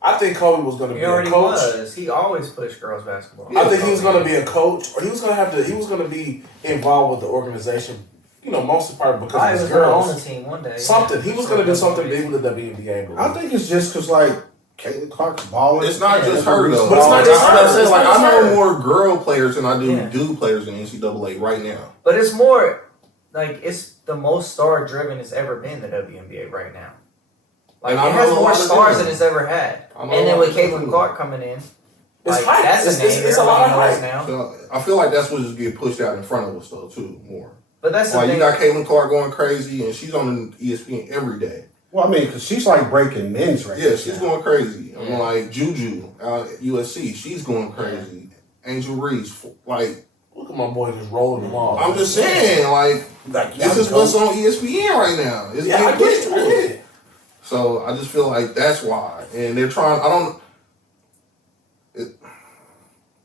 He a already coach. was. He always pushed girls basketball. I think he was going to be a coach, or he was going to be involved with the organization. You know, most part because I of was his going to own girls. the team one day. Something he was going to do something big with the WNBA. I think it's just because like Caitlin Clark's balling. it's not Yeah, just her though. But it's not just her. I said, It's like not I just know her. more girl players than I do Yeah. dude players in NCAA right now. But it's more like it's the most star driven it's ever been the WNBA right now. Like And I it has know a more lot of stars them. than it's ever had. I And know a then lot with of them Caitlin too. Clark coming in, like hype. that's a name It's a lot of everybody knows hype. now. So I feel like that's what just get pushed out in front of us though too more. But that's the Like you thing. got Caitlin Clark going crazy and she's on ESPN every day. Well, I mean, because she's like breaking men's records. Yeah, she's now. going crazy. I'm Yeah. like Juju out at USC, she's going crazy. Angel Reese, like Look at my boy just rolling them off. I'm just saying, like this is what's on ESPN right now. It's Yeah, I getting get pushed it. I get it. So I just feel like that's why, and they're trying.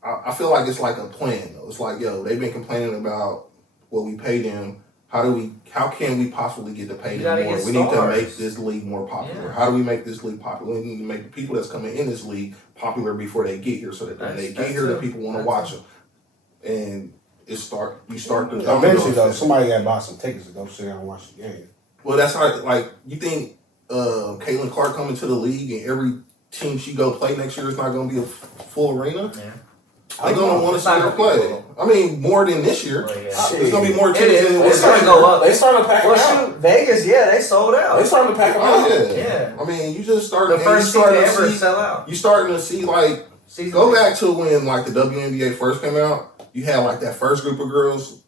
I feel like it's like a plan though. It's like, yo, they've been complaining about what we pay them. How can we possibly get to pay You them gotta more? get We need to stars. make this league more popular. Yeah. How do we make this league popular? We need to make the people that's coming in this league popular before they get here, so that when they get here, the people want to watch them. And you start to Eventually, though, somebody got to buy some tickets to go sit down and watch the game. Well, that's how. Like, you think Caitlin Clark coming to the league and every team she go play next year is not going to be a full arena? Yeah. They're going to want to It's see not her gonna be play. full. I mean, more than this year. Well, yeah. It's going to be more It teams is. than it It's was starting last to go year. up. They started packing Well, out. shoot, Vegas, yeah, they sold out. They started to pack them Oh, out. yeah. Yeah. I mean, you just The started. first team to ever sell out. You starting to see, like, Season go tickets. back to when, like, the WNBA first came out. You had, like, that first group of girls,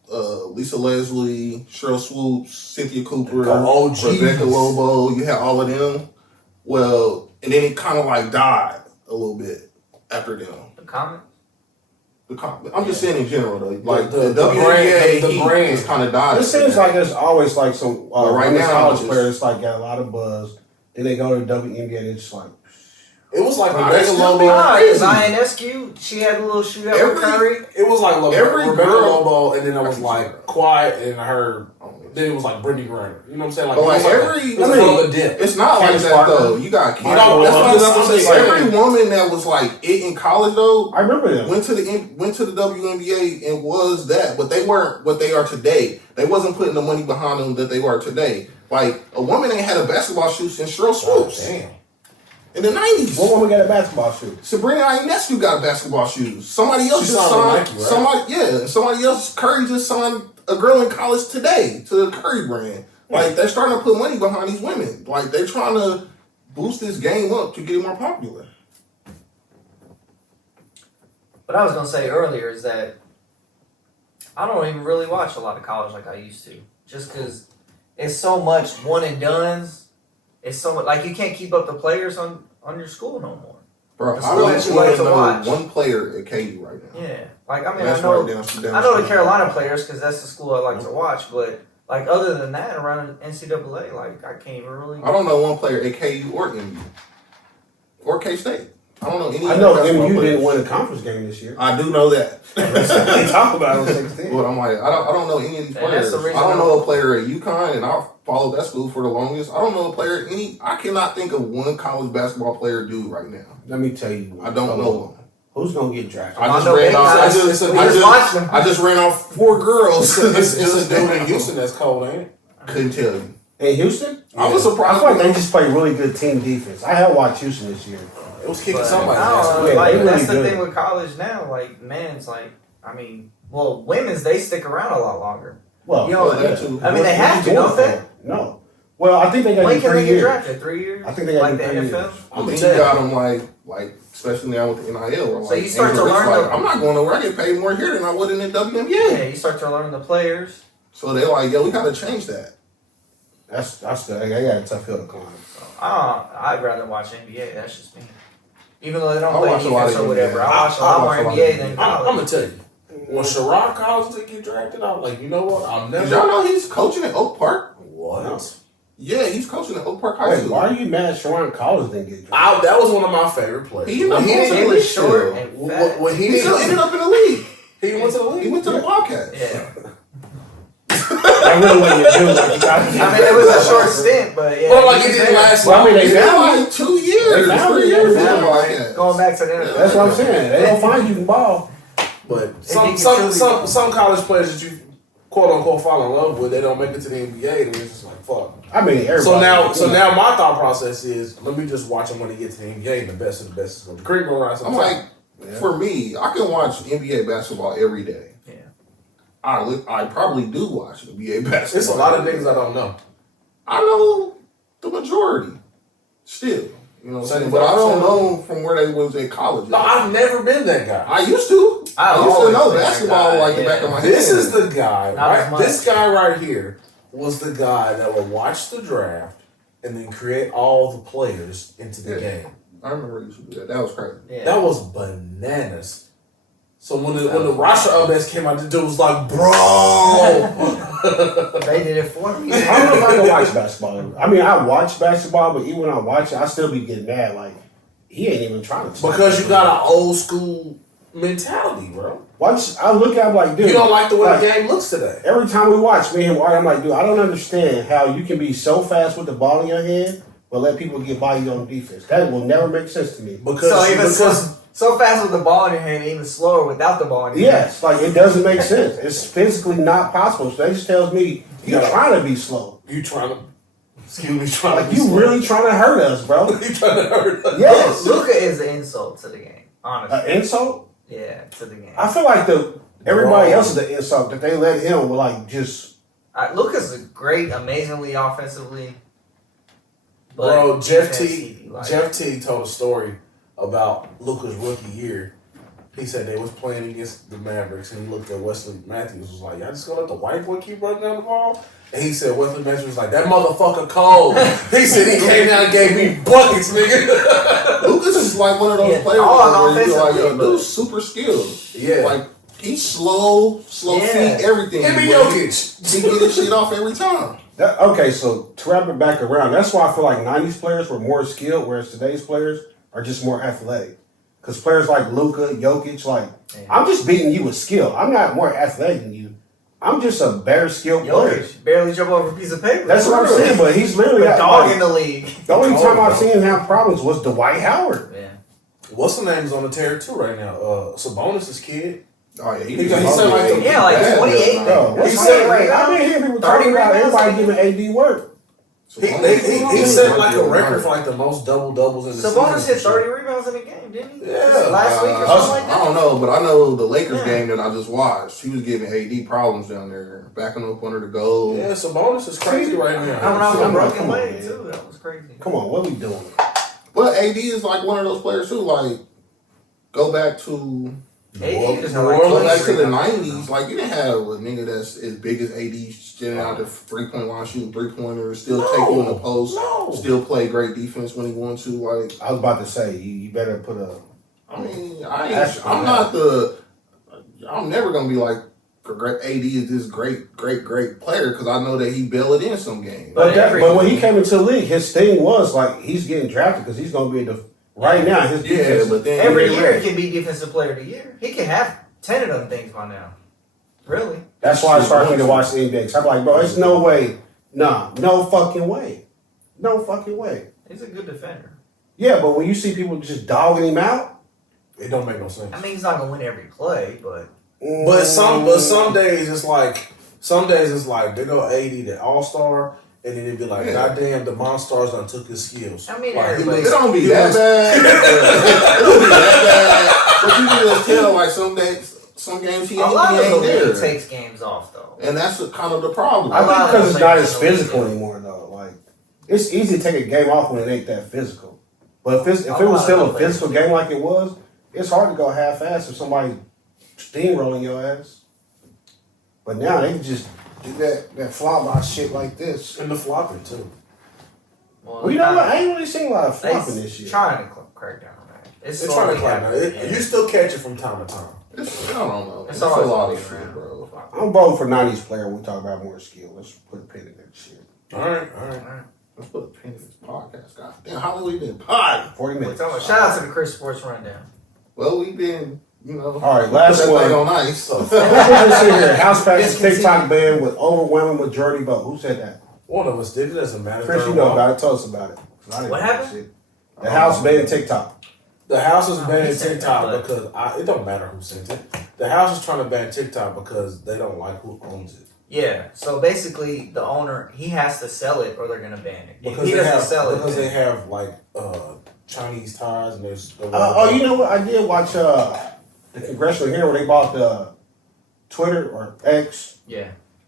Lisa Leslie, Cheryl Swoops, Cynthia Cooper, The OGs. Rebecca Lobo. You had all of them. Well, and then it kind of, like, died a little bit after them. The comment. I'm just saying in general, though. Like, the the WNBA brand- the brand. has kind of died. It seems like there's always like some But right women's now, college it's- players like got a lot of buzz. Then they go to the WNBA and it's just like, It was like Nah, Rebecca that's still Lobo. not crazy. Zionescu, she had a little shootout with Curry. It was like Every Rebecca girl- Lobo, and then I was like Quiet, and her. Then it was like Brittany Griner. You know what I'm saying? Like, But like it was every, it was a hell of a dip. it's not like Candace that Parker. though. You got You know, that's what I'm saying. every woman that was like it in college though I remember them. went to the WNBA and was that, but they weren't what they are today. They wasn't putting the money behind them that they are today. Like a woman ain't had a basketball shoe since Sheryl Swoops Damn. in the 90s. What woman got a basketball shoe? Sabrina Ionescu got basketball shoes. Somebody else She just signed signed. with Nike, right? Somebody else. Curry just signed a girl in college today to the Curry brand. Like they're starting to put money behind these women. Like they're trying to boost this game up to get it more popular. What I was gonna say earlier is that I don't even really watch a lot of college like I used to, just because it's so much one and dones. It's so much like you can't keep up the players on your school no more. Bro, That's I what don't you like to know watch. one player at KU right now. Yeah, like I mean, That's I know right down I know the street. Carolina players because that's the school I like to watch, but like other than that, around NCAA, like I can't even really. I don't know one player at KU or MU or K State. I don't know any. I know basketball MU players. didn't win a conference game this year. I do know that. They talk about it on 16. But I'm like, I don't know any of these And players. that's the I reason don't know a player at UConn, and I've followed that school for the longest. I don't know a player at any. I cannot think of one college basketball player dude right now. Let me tell you. I don't know one. Who's going to get drafted? I just know ran big off. guys. I just ran off 4 girls. It's a dude in Houston that's cold, ain't it? Couldn't tell you. In Houston? I was I surprised. feel like they just play really good team defense. I have watched Houston this year. It was kicking But, somebody. I don't know, Yeah, like they that's really the good. thing with college now. Like men's, like I mean, well, women's they stick around a lot longer. Well, You know, well, that too. I mean, they have to, don't they? No. Well, I think they got When to can 3 they get years. drafted? 3 years? I think they got like to the 3 NFL. years. But then you got them like especially now with the NIL. Where, So like, you start to Angel Reese, learn like, I'm not going nowhere. I get paid more here than I would in the WNBA. Yeah, you start to learn the players. So they're like, yo, we got to change that. They got a tough hill to climb. I'd rather watch NBA. That's just me. Even though they don't I play watch a lot defense of or whatever, NBA. I watch a lot more NBA than I'm college. gonna tell you, when Sherrod Collins did get drafted, I was like, you know what? I'm Did never. y'all know he's coaching at Oak Park? What? Yeah, he's coaching at Oak Park High Wait, School. why are you mad Sharon Collins didn't get drafted? That was one of my favorite players. He ended up When going to the He league was short still. and fat. when he He still ended up in the league. he went to the league. He went to the Wildcats. Yeah, I really want you to do like you got to. I mean it was a short stint, but yeah. Well, like he it was didn't there. last Well, I long. mean, they It's been found like 2 years. They found 3 him. years They for the found him. Wildcats. Going back to the NFL. That's what I'm saying. They don't find you can ball. But he can some college players that you quote unquote fall in love with, they don't make it to the NBA. And it's just like fuck. I mean, everybody. So now my thought process is let me just watch them when they get to the NBA, and the best of the best is going to creep around. I'm like, for me, I can watch NBA basketball every day. Yeah. I probably do watch NBA basketball. it's a lot of every things day. I don't know. I know the majority still. You know what I'm Same saying? But I don't thing. know from where they was at college. No, I've never been that guy. I used to. I used to always know been that basketball guy, like the yeah. back of my This hand. is the guy, Not as right? much. This guy right here was the guy that would watch the draft and then create all the players into the Yeah. game. I remember you used to do that. That was crazy. Yeah. That was bananas. So when the roster updates came out, the dude was like, "Bro, They did it for me. I don't know if I can watch basketball. I mean, I watch basketball, but even when I watch it, I still be getting mad. Like, he ain't even trying to. because you got an old school mentality, bro. Watch. I look at him like, dude. You don't like the way like, the game looks today." Every time we watch me and him, I'm like, dude, I don't understand how you can be so fast with the ball in your hand, but let people get by you on defense. That will never make sense to me. Because So fast with the ball in your hand, even slower without the ball in your hand. Yes, like it doesn't make sense. It's physically not possible. So that just tells me you're trying to be slow. you trying to, excuse me, trying Like to be you smart. really trying to hurt us, bro. you trying to hurt us. Yes. Luka is an insult to the game, honestly. Insult? Yeah, to the game. I feel like everybody Bro. else is the insult that they let him with like just. Luka's great, amazingly offensively. But Bro, Jeff defense, T. he, like- Jeff T. told a story about Luka's rookie year. He said they was playing against the Mavericks, and he looked at Wesley Matthews. Was like, "Y'all just gonna let the white boy keep running down the ball?" And he said Wesley Matthews was like, "That motherfucker cold." He said he came down and gave me buckets, nigga. Lucas is like one of those Yeah, players all where you be like, offensively, yo, but- dude's super skilled. Yeah. Like, he's slow Yeah. feet, everything. Give me But Jokic. He get his shit off every time. Okay, so to wrap it back around, that's why I feel like '90s players were more skilled, whereas today's players are just more athletic. Because players like Luka, Jokic, like, I'm just beating you with skill. I'm not more athletic than you. I'm just a better skilled player. Jokic barely jump over a piece of paper. That's what I'm saying, but he's literally a dog in the league. The only time I've seen him have problems was Dwight Howard. Yeah. What's the name is on the tear too right now? Sabonis' kid. Oh yeah, He said like 28. Bro, He said I've been hearing people talking about everybody giving AD work. He set like a record for like the most double doubles in the season. Sabonis hit 30 rebounds in a game, didn't he? Yeah. Last week or something like that. I don't know, but I know the Lakers game that I just watched. He was giving AD problems down there, backing up under the goal. Yeah, Sabonis is crazy right now. Coming off a broken Come on, leg man. too. That was crazy. Come on, what are we doing? But AD is like one of those players too. Like, go back to go back to the '90s. Like, you didn't have a nigga that's as big as AD standing out the 3-point line, shooting 3-pointers, still take you in the post, still play great defense when he wants to. Like, I was about to say, you better put a. I mean, I'm never gonna be like, AD is this great player because I know that he bailed in some games. But when he came into the league, his thing was like he's getting drafted because he's gonna be the right now. His defense, but then every year he can be defensive player of the year. He can have 10 of them things by now. Really? That's why I started to watch the NBA. I'm like, bro, it's no way, no fucking way, no fucking way. He's a good defender. Yeah, but when you see people just dogging him out, it don't make no sense. I mean, he's not gonna win every play, but some days it's like they go 80 to All-Star, and then it'd be like, goddamn, the Monstars done took his skills. I mean, like, it don't be that bad. It don't be that bad. But you can just tell, like, some games he ain't there. He takes games off though, and that's kind of the problem. I think because it's not as physical anymore though. Like, it's easy to take a game off when it ain't that physical. But if it was still a physical game like it was, it's hard to go half-ass if somebody steamrolling your ass. But now they can just do that flop shit like this. And the flopping too. Well, You know what? I ain't really seen a lot of flopping this year. Trying to crack down on that. It's trying to crack down. You still catch it from time to time. I don't know. It's a always lot of shit, bro. I'm voting for 90s player when we talk about more skill. Let's put a pin in that shit. All right. Let's put a pin in this podcast. God damn, how long we been potting? 40 minutes. Shout out to the Chris Sports Rundown. Well, we've been, All right, last one. On ice. Who said here? House Pack's TikTok ban with overwhelming majority vote. Who said that? One of us did. It doesn't matter. Chris, you know about it. Tell us about it. What happened? The House banned TikTok. The House is banning TikTok because it don't matter who sent it. The House is trying to ban TikTok because they don't like who owns it. Yeah, so basically the owner, he has to sell it or they're going to ban it. Because he doesn't sell it. Because they have like Chinese ties and there's... you know what? I did watch the congressional hearing where they bought the Twitter or X,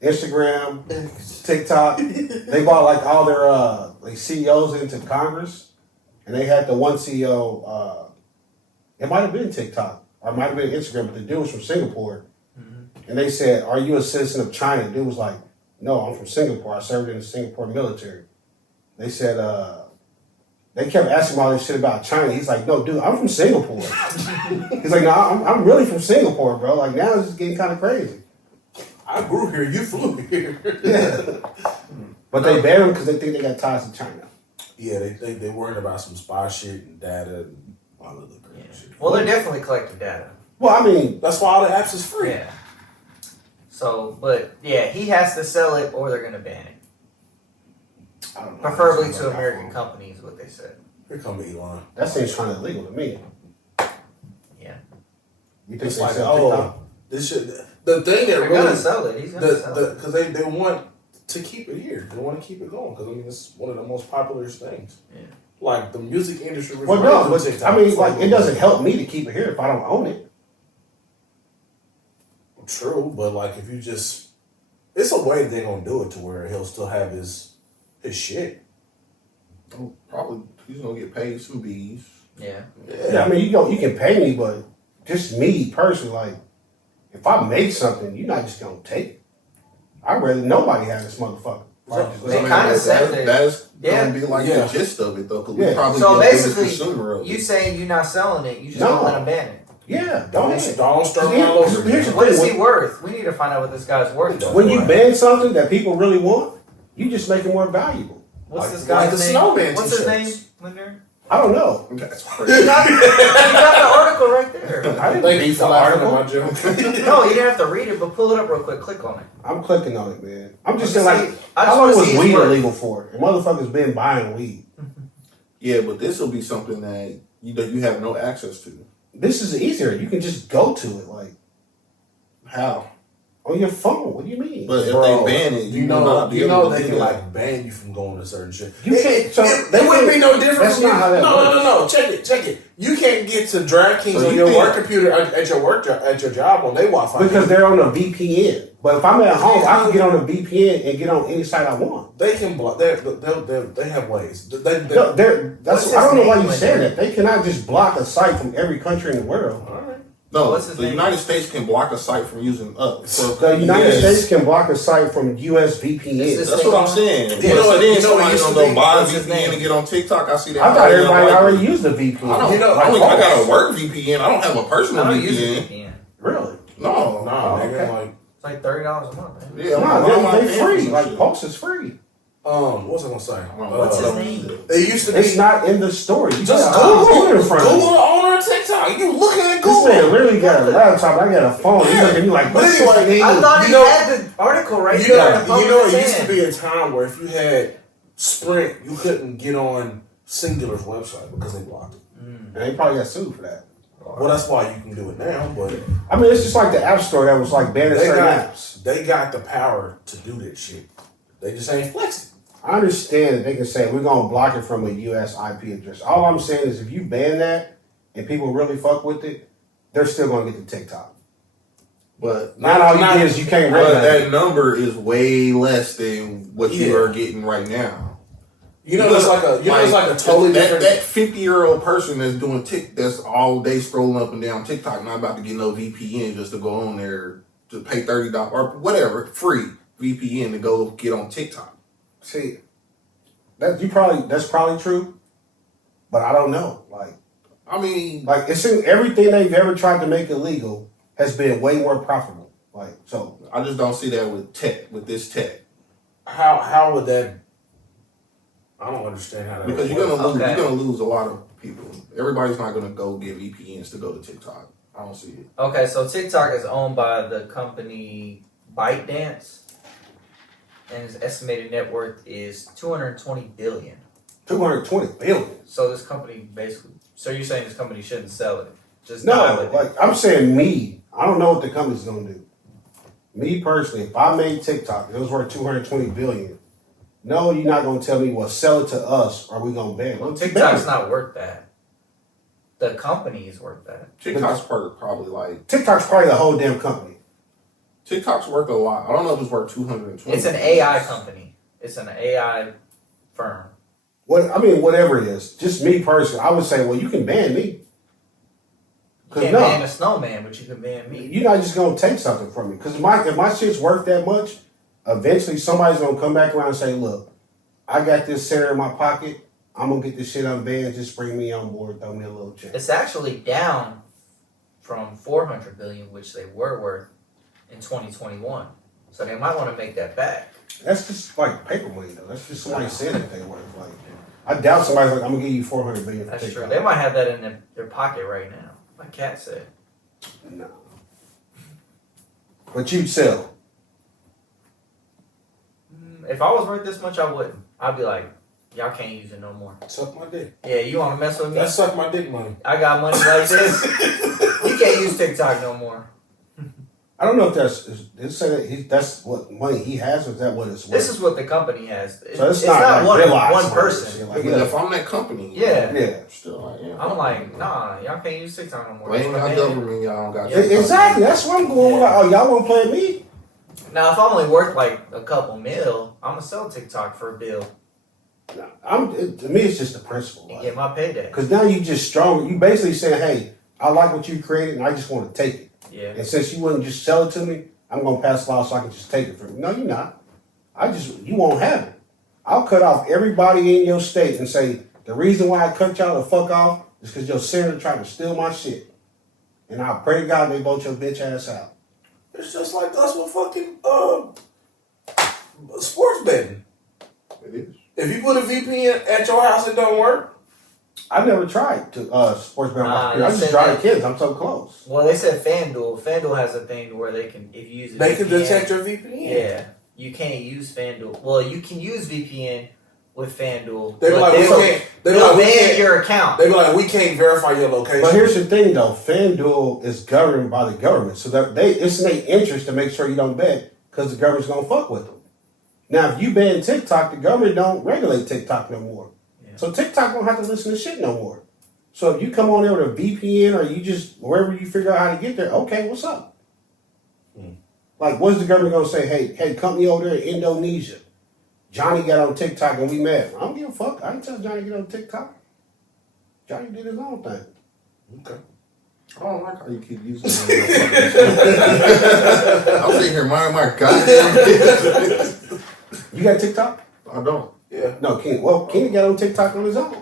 Instagram, TikTok. They bought like all their CEOs into Congress. And they had the one CEO, it might have been TikTok, or it might have been Instagram, but the dude was from Singapore. Mm-hmm. And they said, "Are you a citizen of China?" The dude was like, "No, I'm from Singapore. I served in the Singapore military." They said, they kept asking him all this shit about China. He's like, "No, dude, I'm from Singapore." He's like, "No, I'm really from Singapore, bro. Like, now it's just getting kind of crazy." I grew here. You flew here. Yeah. But they banned him because they think they got ties to China. Yeah, they worried about some spy shit and data and all of the crazy shit. Well, they're definitely collecting data. Well, I mean, that's why all the apps is free. Yeah. So, but yeah, he has to sell it or they're going to ban it. I don't know. Preferably to American companies, what they said. Here come Elon. That seems kind of illegal to me. Yeah. You think it's they like, sell this shit. The thing that they're really gonna sell it. He's gonna sell it because they want to keep it here. They want to keep it going because I mean it's one of the most popular things. Yeah. Like the music industry. Well, no, but I mean, like it doesn't help me to keep it here if I don't own it. True, but like if you just, it's a way they're gonna do it to where he'll still have his shit. Probably he's gonna get paid some bees. Yeah. I mean, you can pay me, but just me personally, like if I make something, you're not just gonna take it. I'd rather nobody have this motherfucker. They kind of said that's gonna be like the gist of it though, because we probably so get basically consumer of it. You saying you're not selling it, you just don't let them ban it. Yeah, don't start all over. What is he worth? We need to find out what this guy's worth. When you ban something that people really want, you just make it more valuable. What's this guy's name? What's his name, Linder? I don't know. That's You crazy. got the article right there. I didn't Thank read you the for laughing at article. my joke. No, you didn't have to read it, but pull it up real quick. Click on it. I'm clicking on it, man. I'm just Let saying, me like, see. I just how long wanna was see his weed work. illegal for? And motherfuckers been buying weed. Yeah, but this will be something that you have no access to. This is easier. You can just go to it, like, How? on your phone. What do you mean? But if Bro, they ban it, you will know, not be you able know to they do can that. like ban you from going to certain shit. You can't. So It wouldn't be no different. That's from not how that works. No. Check it. You can't get to DraftKings So on you your think- work computer at your work at your job on their Wi-Fi. Because they're on a VPN. But if I'm at home, I can get on a VPN and get on any site I want. they can block. They have ways. No, What's I don't know why his you name, said Linda? that. They cannot just block a site from every country in the world. All right. No, What's his the name? United States can block a site from using us. So The United yes. States can block a site from US VPN. Is this- That's what I'm saying. You But know so what- then you know what somebody used gonna to go be? buy a What's his VPN name? and get on TikTok. I see that. I thought everybody Like, already used the VPN. I don't. You know, I like, got a work VPN. I don't have a I personal don't use VPN. a VPN. Really? No. Nah, Oh, nigga. okay. Like, It's like $30 a month. Man. Yeah, No, they free. Like, Like Pulse is free. what's I gonna say? What's his name? It used to be. It's not in the story. You Just got a computer Google. in front of Google you. the owner of TikTok. You looking at This Google. man literally got a laptop. I got a phone. He's looking at me like, But what's anyway, his name? I thought he You know- had the article right You there. know, in the palm you know, of it his used to hand. be a time where if you had Sprint, you couldn't get on Singular's website because they blocked it. And they probably got sued for that. Well, that's why you can do it now, but I mean, it's just like the App Store that was like banning they certain got, apps. they got the power to do that shit. They just ain't flexing. I understand that they can say we're gonna block it from a US IP address. All I'm saying is if you ban that and people really fuck with it, they're still gonna get the TikTok. But Not all you get is you can't But regulate. that number is way less than what you Yeah. are getting right now. You know, it's like a totally different. That 50-year-old person that's doing that's all day scrolling up and down TikTok, not about to get no VPN just to go on there to pay $30 or whatever free VPN to go get on TikTok. See, that's probably true, but I don't know. I mean, Like it seems everything they've ever tried to make illegal has been way more profitable. Like so, I just don't see that with this tech. How would that? I don't understand how that. Because would you're work. gonna lose a lot of people. Everybody's not gonna go get VPNs to go to TikTok. I don't see it. Okay, so TikTok is owned by the company ByteDance, and its estimated net worth is $220 billion. 220 billion. So this company basically. So you're saying this company shouldn't sell it? Just die No, with it. like I'm saying, I don't know what the company's gonna do. Me personally, if I made TikTok, it was worth 220 billion. No, you're not gonna tell me, well, sell it to us, or we gonna ban it. Well, TikTok's not worth that. The company is worth that. TikTok's probably like TikTok's probably the whole damn company. TikTok's worth a lot. I don't know if it's worth 220. It's an AI company. It's an AI firm. Whatever it is. Just me personally, I would say, well, you can ban me. You 'Cause can't no. ban a snowman, but you can ban me. You're not just gonna take something from me. Because if my shit's worth that much, eventually somebody's gonna come back around and say, look, I got this center in my pocket. I'm gonna get this shit unbanned. Just bring me on board. Throw me a little check. It's actually down from $400 billion, which they were worth in 2021. So they might want to make that back. That's just like paper money, though. That's just somebody saying that they worth. Like, I doubt somebody's like, I'm gonna give you 400 billion for That's TikTok. true. They might have that in their pocket right now. My cat said. No. But you'd sell. If I was worth this much, I wouldn't. I'd be like, y'all can't use it no more. Suck my dick. Yeah, you want to mess with me? That's suck my dick money. I got money like this. You can't use TikTok no more. I don't know if that's what money he has, or is that what it's worth? This is what the company has. So it's not like realized one money. person. Like, But if I'm that company, Yeah. yeah. still like, yeah. I'm like, nah, y'all can't use TikTok no more. Blame They wanna our ban it. government, y'all don't got Yeah. TikTok. Exactly. That's what I'm going with. Like, oh, y'all want to play me? Now, if I'm only worth like a couple mil, I'm gonna sell TikTok for a bill No. To me, it's just the principle. and Like, get my payday. because now you just strong. You basically saying, hey, I like what you created, and I just want to take it. Yeah. And since you wouldn't just sell it to me, I'm gonna pass a law so I can just take it from you. No, you're not. You won't have it. I'll cut off everybody in your state and say the reason why I cut y'all the fuck off is because your senator tried to steal my shit. And I'll pray to God they vote your bitch ass out. It's just like us with fucking sports betting. It is. If you put a VPN at your house, it don't work. I never tried to sports bet on my Nah, computer. I they just said drive that- the kids. I'm so close. Well, they said FanDuel. FanDuel has a thing where they can, if you use a They can VPN, detect your VPN. Yeah, you can't use FanDuel. Well, you can use VPN with FanDuel. They be but like, we can't. They be they'll like, we ban can't. your account. They be like, we can't verify your location. But here's the thing, though. FanDuel is governed by the government, so that it's in their interest to make sure you don't bet because the government's gonna fuck with them. Now, if you ban TikTok, the government don't regulate TikTok no more, so TikTok don't have to listen to shit no more. So if you come on there with a VPN or you just wherever you figure out how to get there, okay, what's up? Like, what's the government gonna say? Hey, company over there in Indonesia, Johnny got on TikTok and we mad. I don't give a fuck. I didn't tell Johnny to get on TikTok. Johnny did his own thing. Okay. I don't like how you keep using it. I'm sitting here minding my goddamn business. You got TikTok? I don't. Yeah. No, Kenny got on TikTok on his own.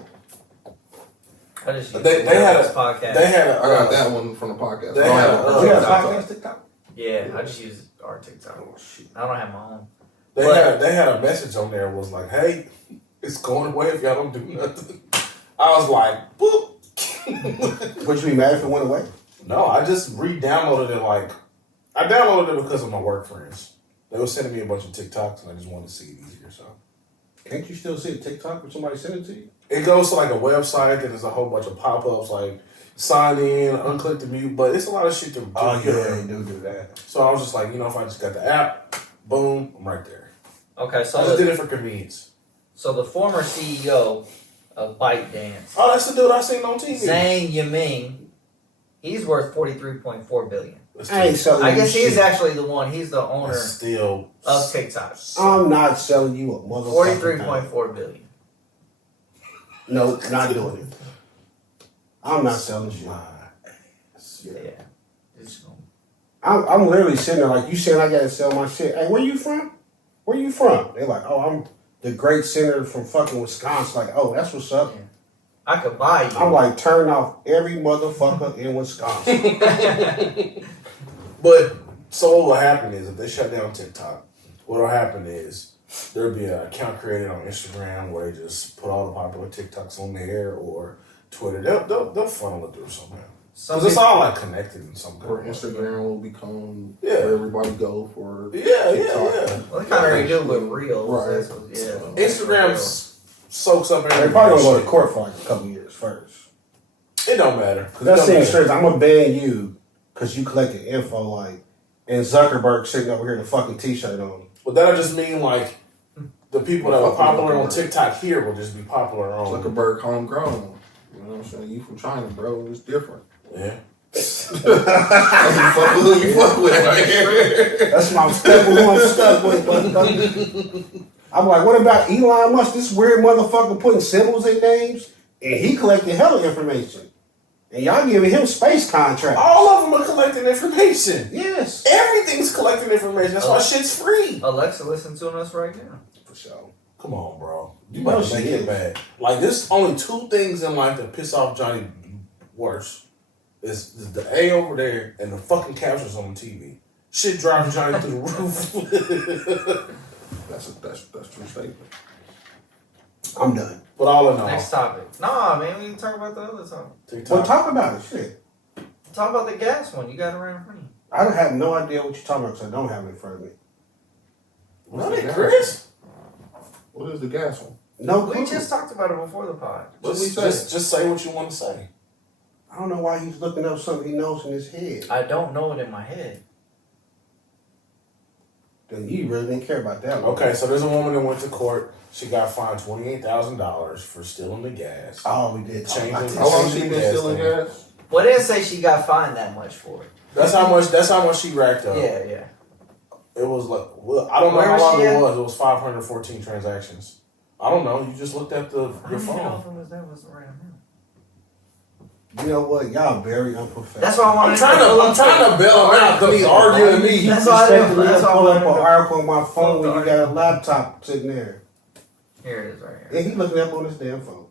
I just use They had this a podcast. They had a. I got that one from the podcast. They I don't had have a- a You got a TikTok. podcast TikTok? Yeah, I just use our TikTok. Oh shit. I don't have my own. They But- had a message on there. Was like, hey, it's going away if y'all don't do nothing. I was like, boop. Would you be mad if it went away? No, I just re-downloaded it. Like, I downloaded it because of my work friends. They were sending me a bunch of TikToks, and I just wanted to see it easier. So Can't you still see a TikTok if somebody sent it to you? it goes to like a website, and there's a whole bunch of pop-ups like sign in, unclick the mute, but it's a lot of shit to do. They do that. So I was just like, if I just got the app, boom, I'm right there. Okay, I just did it for convenience. So the former CEO of ByteDance, Oh, that's the dude I seen on TV. Zhang Yiming, he's worth $43.4 billion. I ain't selling I you guess he's shit. actually the one. He's the owner It's still of TikTok. I'm not selling you a motherfucker. $43.4 billion. No, not doing it. I'm not selling shit. Yeah. It's- I'm literally sitting there like, you saying I gotta sell my shit. Hey, where you from? Where you from? They're like, oh, I'm the great senator from fucking Wisconsin. Like, oh, that's what's up. I could buy you. I'm like, turn off every motherfucker in Wisconsin. But so what will happen is if they shut down TikTok, what will happen is there'll be an account created on Instagram where they just put all the popular TikToks on there or Twitter. They'll funnel it through somehow. Because it's all like connected in some kind Or of way. Instagram will become Yeah. where everybody go for Yeah. Well, they kind of already do with Reels. Right. That's what- yeah. Instagram soaks up They everything. probably gonna go to court for like a couple years first. It don't matter. 'Cause it That don't seems matter. strange. I'm gonna ban you because you collected info, like, and Zuckerberg sitting over here with a fucking t-shirt on. But that'll just mean like the people that are popular on Zuckerberg. TikTok here will just be popular on. Zuckerberg homegrown. You know what I'm saying? You from China, bro. It's different. Yeah. You fuck with who you fuck with right here. That's why I'm stuck with who I'm stuck with, motherfucker. I'm like, what about Elon Musk? This weird motherfucker putting symbols in names, and he collecting hella information, and y'all giving him space contracts. All of them are collecting information. Yes, Everything's collecting information. That's why shit's free. Alexa, listen to us right now. for sure. Come on, bro. You know better she make is. it bad. Like, there's only two things in life that piss off Johnny worse. It's the A over there and the fucking captions on the TV. Shit drives Johnny through the roof. That's a true statement. I'm done. But all in all, Next topic. Nah, man, we can talk about the other topic. TikTok. Well, talk about it. Shit, Talk about the gas one. You got it right in front of you. I don't have no idea what you're talking about because I don't have it in front of me. Really, Chris? What is the gas one? No We clue. just talked about it before the pod. What did we say? Just say what you want to say. I don't know why he's looking up something he knows in his head. I don't know it in my head. Then you really didn't care about that one. Okay, so there's a woman that went to court. She got fined $28,000 for stealing the gas. Oh, we did. Changing- Talk about How long this. she been Gas stealing thing. gas? Well, it didn't say she got fined that much for it. That's how much she racked up. Yeah. It was like, well, I don't know Where how was long she it at? was. It was 514 transactions. I don't know. You just looked at your How do you know phone. if it was that was the right amount? You know what? Y'all very unprofessional. That's why I wanted I'm trying to bail him out because he's arguing with me. That's why I didn't. Respectfully, That's why I pull up wanted an to. article on my phone when you got a laptop sitting there. Here it is, right here. And he looking up on his damn phone.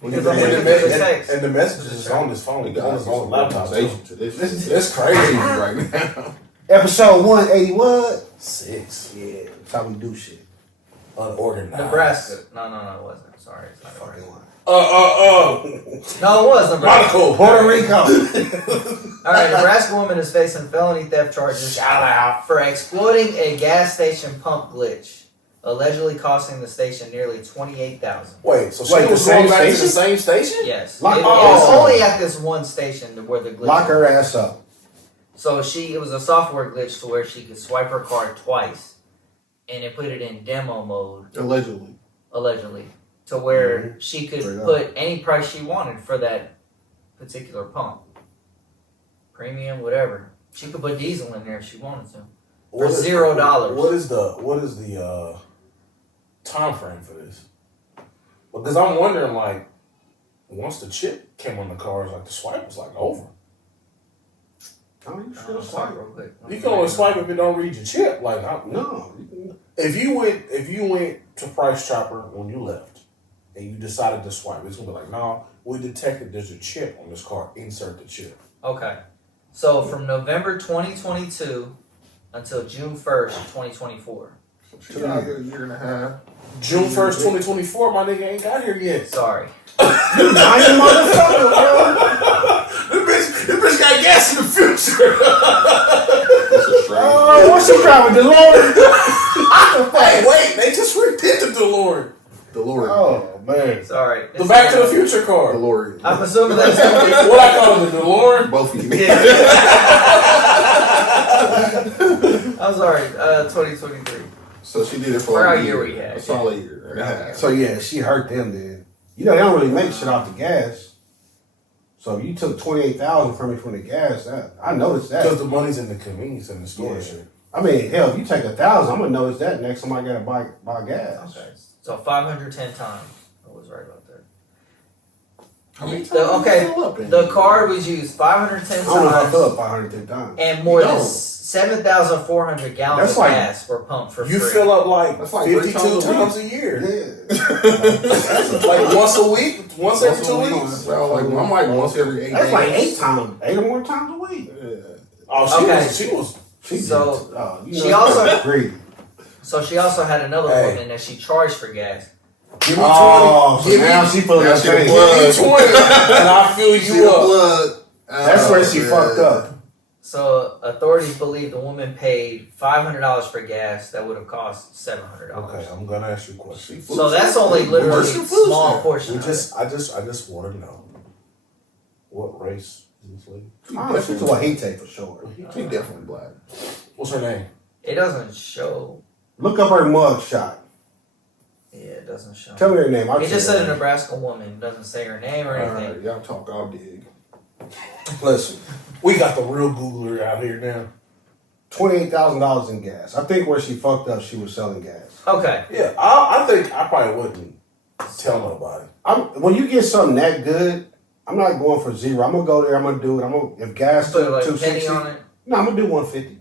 Because And I'm looking the, at the text. and the messages is on his phone. We It's got on his own laptop. So. organization to this. It's crazy. right now. Episode 180 what? 6. Yeah, that's how we do shit. Unorganized. Nebraska. No, it wasn't. Sorry, it's not Fucking Nebraska. lie. No, it was Nebraska. Monaco. Puerto Rico. All right, Nebraska woman is facing felony theft charges Shout out. for exploiting a gas station pump glitch, allegedly costing the station nearly $28,000. Wait, so she Wait, was the going same back to the station? same station? Yes, Lock- it was oh. only at this one station where the glitch. Lock her was. ass up. So it was a software glitch to where she could swipe her card twice, and it put it in demo mode, allegedly, to where she could Straight up. put any price she wanted for that particular pump, premium, whatever. She could put diesel in there if she wanted to. What is- $0. What is the time frame for this? Because I'm wondering, like, once the chip came on the cars, like the swipe was like over. Oh, you I'll still swipe swipe. real quick. You can only swipe if it don't read your chip. Like, No. if you went to Price Chopper when you left and you decided to swipe, it's gonna be like, no, we detected there's a chip on this car. Insert the chip. Okay. So from November 2022 until June 1st, 2024. She's out here a year and a half. June 1st, 2024, my nigga ain't got here yet. Sorry. You lying motherfucker, bro. This bitch got gas in the future. That's a strange. Oh, what's she driving? DeLorean? Hey, wait, they just redid the DeLorean. DeLorean. Oh, man. Sorry. The Back to the Future car. DeLorean. I'm assuming that's gonna be. What I call it, the DeLorean? Both of you. I'm sorry. 2023. So she did it for For like our a year year. we had. A solid year. and a half. So, yeah, she hurt them then. You know, they don't really make shit off the gas. So if you took $28,000 from me from the gas, I noticed that. Because the money's in the convenience in the store and Yeah. shit. I mean, hell, if you take $1,000, I'm gonna notice that next time I gotta buy gas. Okay. So 510 times. I was right about that. How many times Okay, you fill up in? The card was used 510 I don't know if I fill times, up 510 times. and more than No. 7,400 gallons That's of like- gas were pumped for You free. fill up like That's like 52 3 times a times a year. Yeah. Like once a week? Once every 2 weeks? Well, like, I'm like once every 8 That's days. like 8 times, 8 or more times a week. Yeah. Oh, Okay. she was. So, you she also- greedy. So she also had another Hey. woman that she charged for gas. Give me 20. Oh, so give me, now she put now that she thing. blood. give me 20 and I fill See you the up. blood. That's where she man. fucked up. So authorities believe the woman paid $500 for gas that would have cost $700. Okay, I'm gonna ask you a question. So that's only literally Where's a the food small stamp? portion. We of just, I just want to know what race is this lady? I don't know what he take for sure. She definitely black. What's her name? it. It doesn't show. Look up her mug shot. Yeah, it doesn't show. Tell me her name. I'll It just tell you said a her name. Nebraska woman. It doesn't say her name or anything. Alright, y'all talk, I'll dig. Listen, We got the real Googler out here now. $28,000 in gas. I think where she fucked up, she was selling gas. Okay. Yeah, I think I probably wouldn't tell nobody. When you get something that good, I'm not going for zero. I'm gonna go there. I'm gonna do it. If gas Put like a 260, penny on it. no, I'm gonna do 150.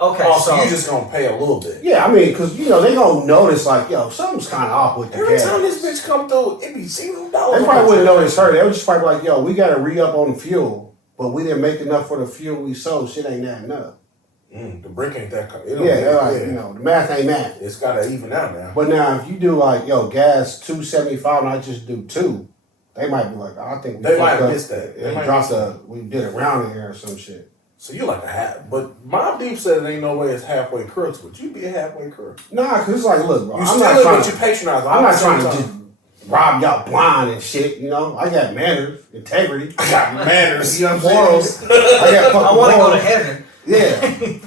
Okay, Oh, so so you just gonna pay a little bit. Yeah, I mean, because you know they gonna notice like, yo, something's kind of off with the Every gas. time this bitch come through, it be $0. They probably wouldn't notice her. They would just probably be like, yo, we got to re-up on the fuel, but we didn't make enough for the fuel we sold. Shit ain't adding up. The brick ain't that. Yeah, they're like, you know, the math ain't math. It's gotta even out now. But now, if you do like, yo, gas 275 and I just do 2, they might be like, I think we They might fucked have up. missed that. They They might dropped miss a, we did a round in here or some shit. So you like a half, but Mob Deep said it ain't no way it's halfway crooks, but you be a halfway crook. Nah, because it's like, look, bro, You I'm still not it, trying but to, you patronize. I'm not trying to just rob y'all blind and shit, you know? I got manners, integrity. I got manners. You know what I'm morals. saying? I got fucking I want to go to morals. heaven. Yeah.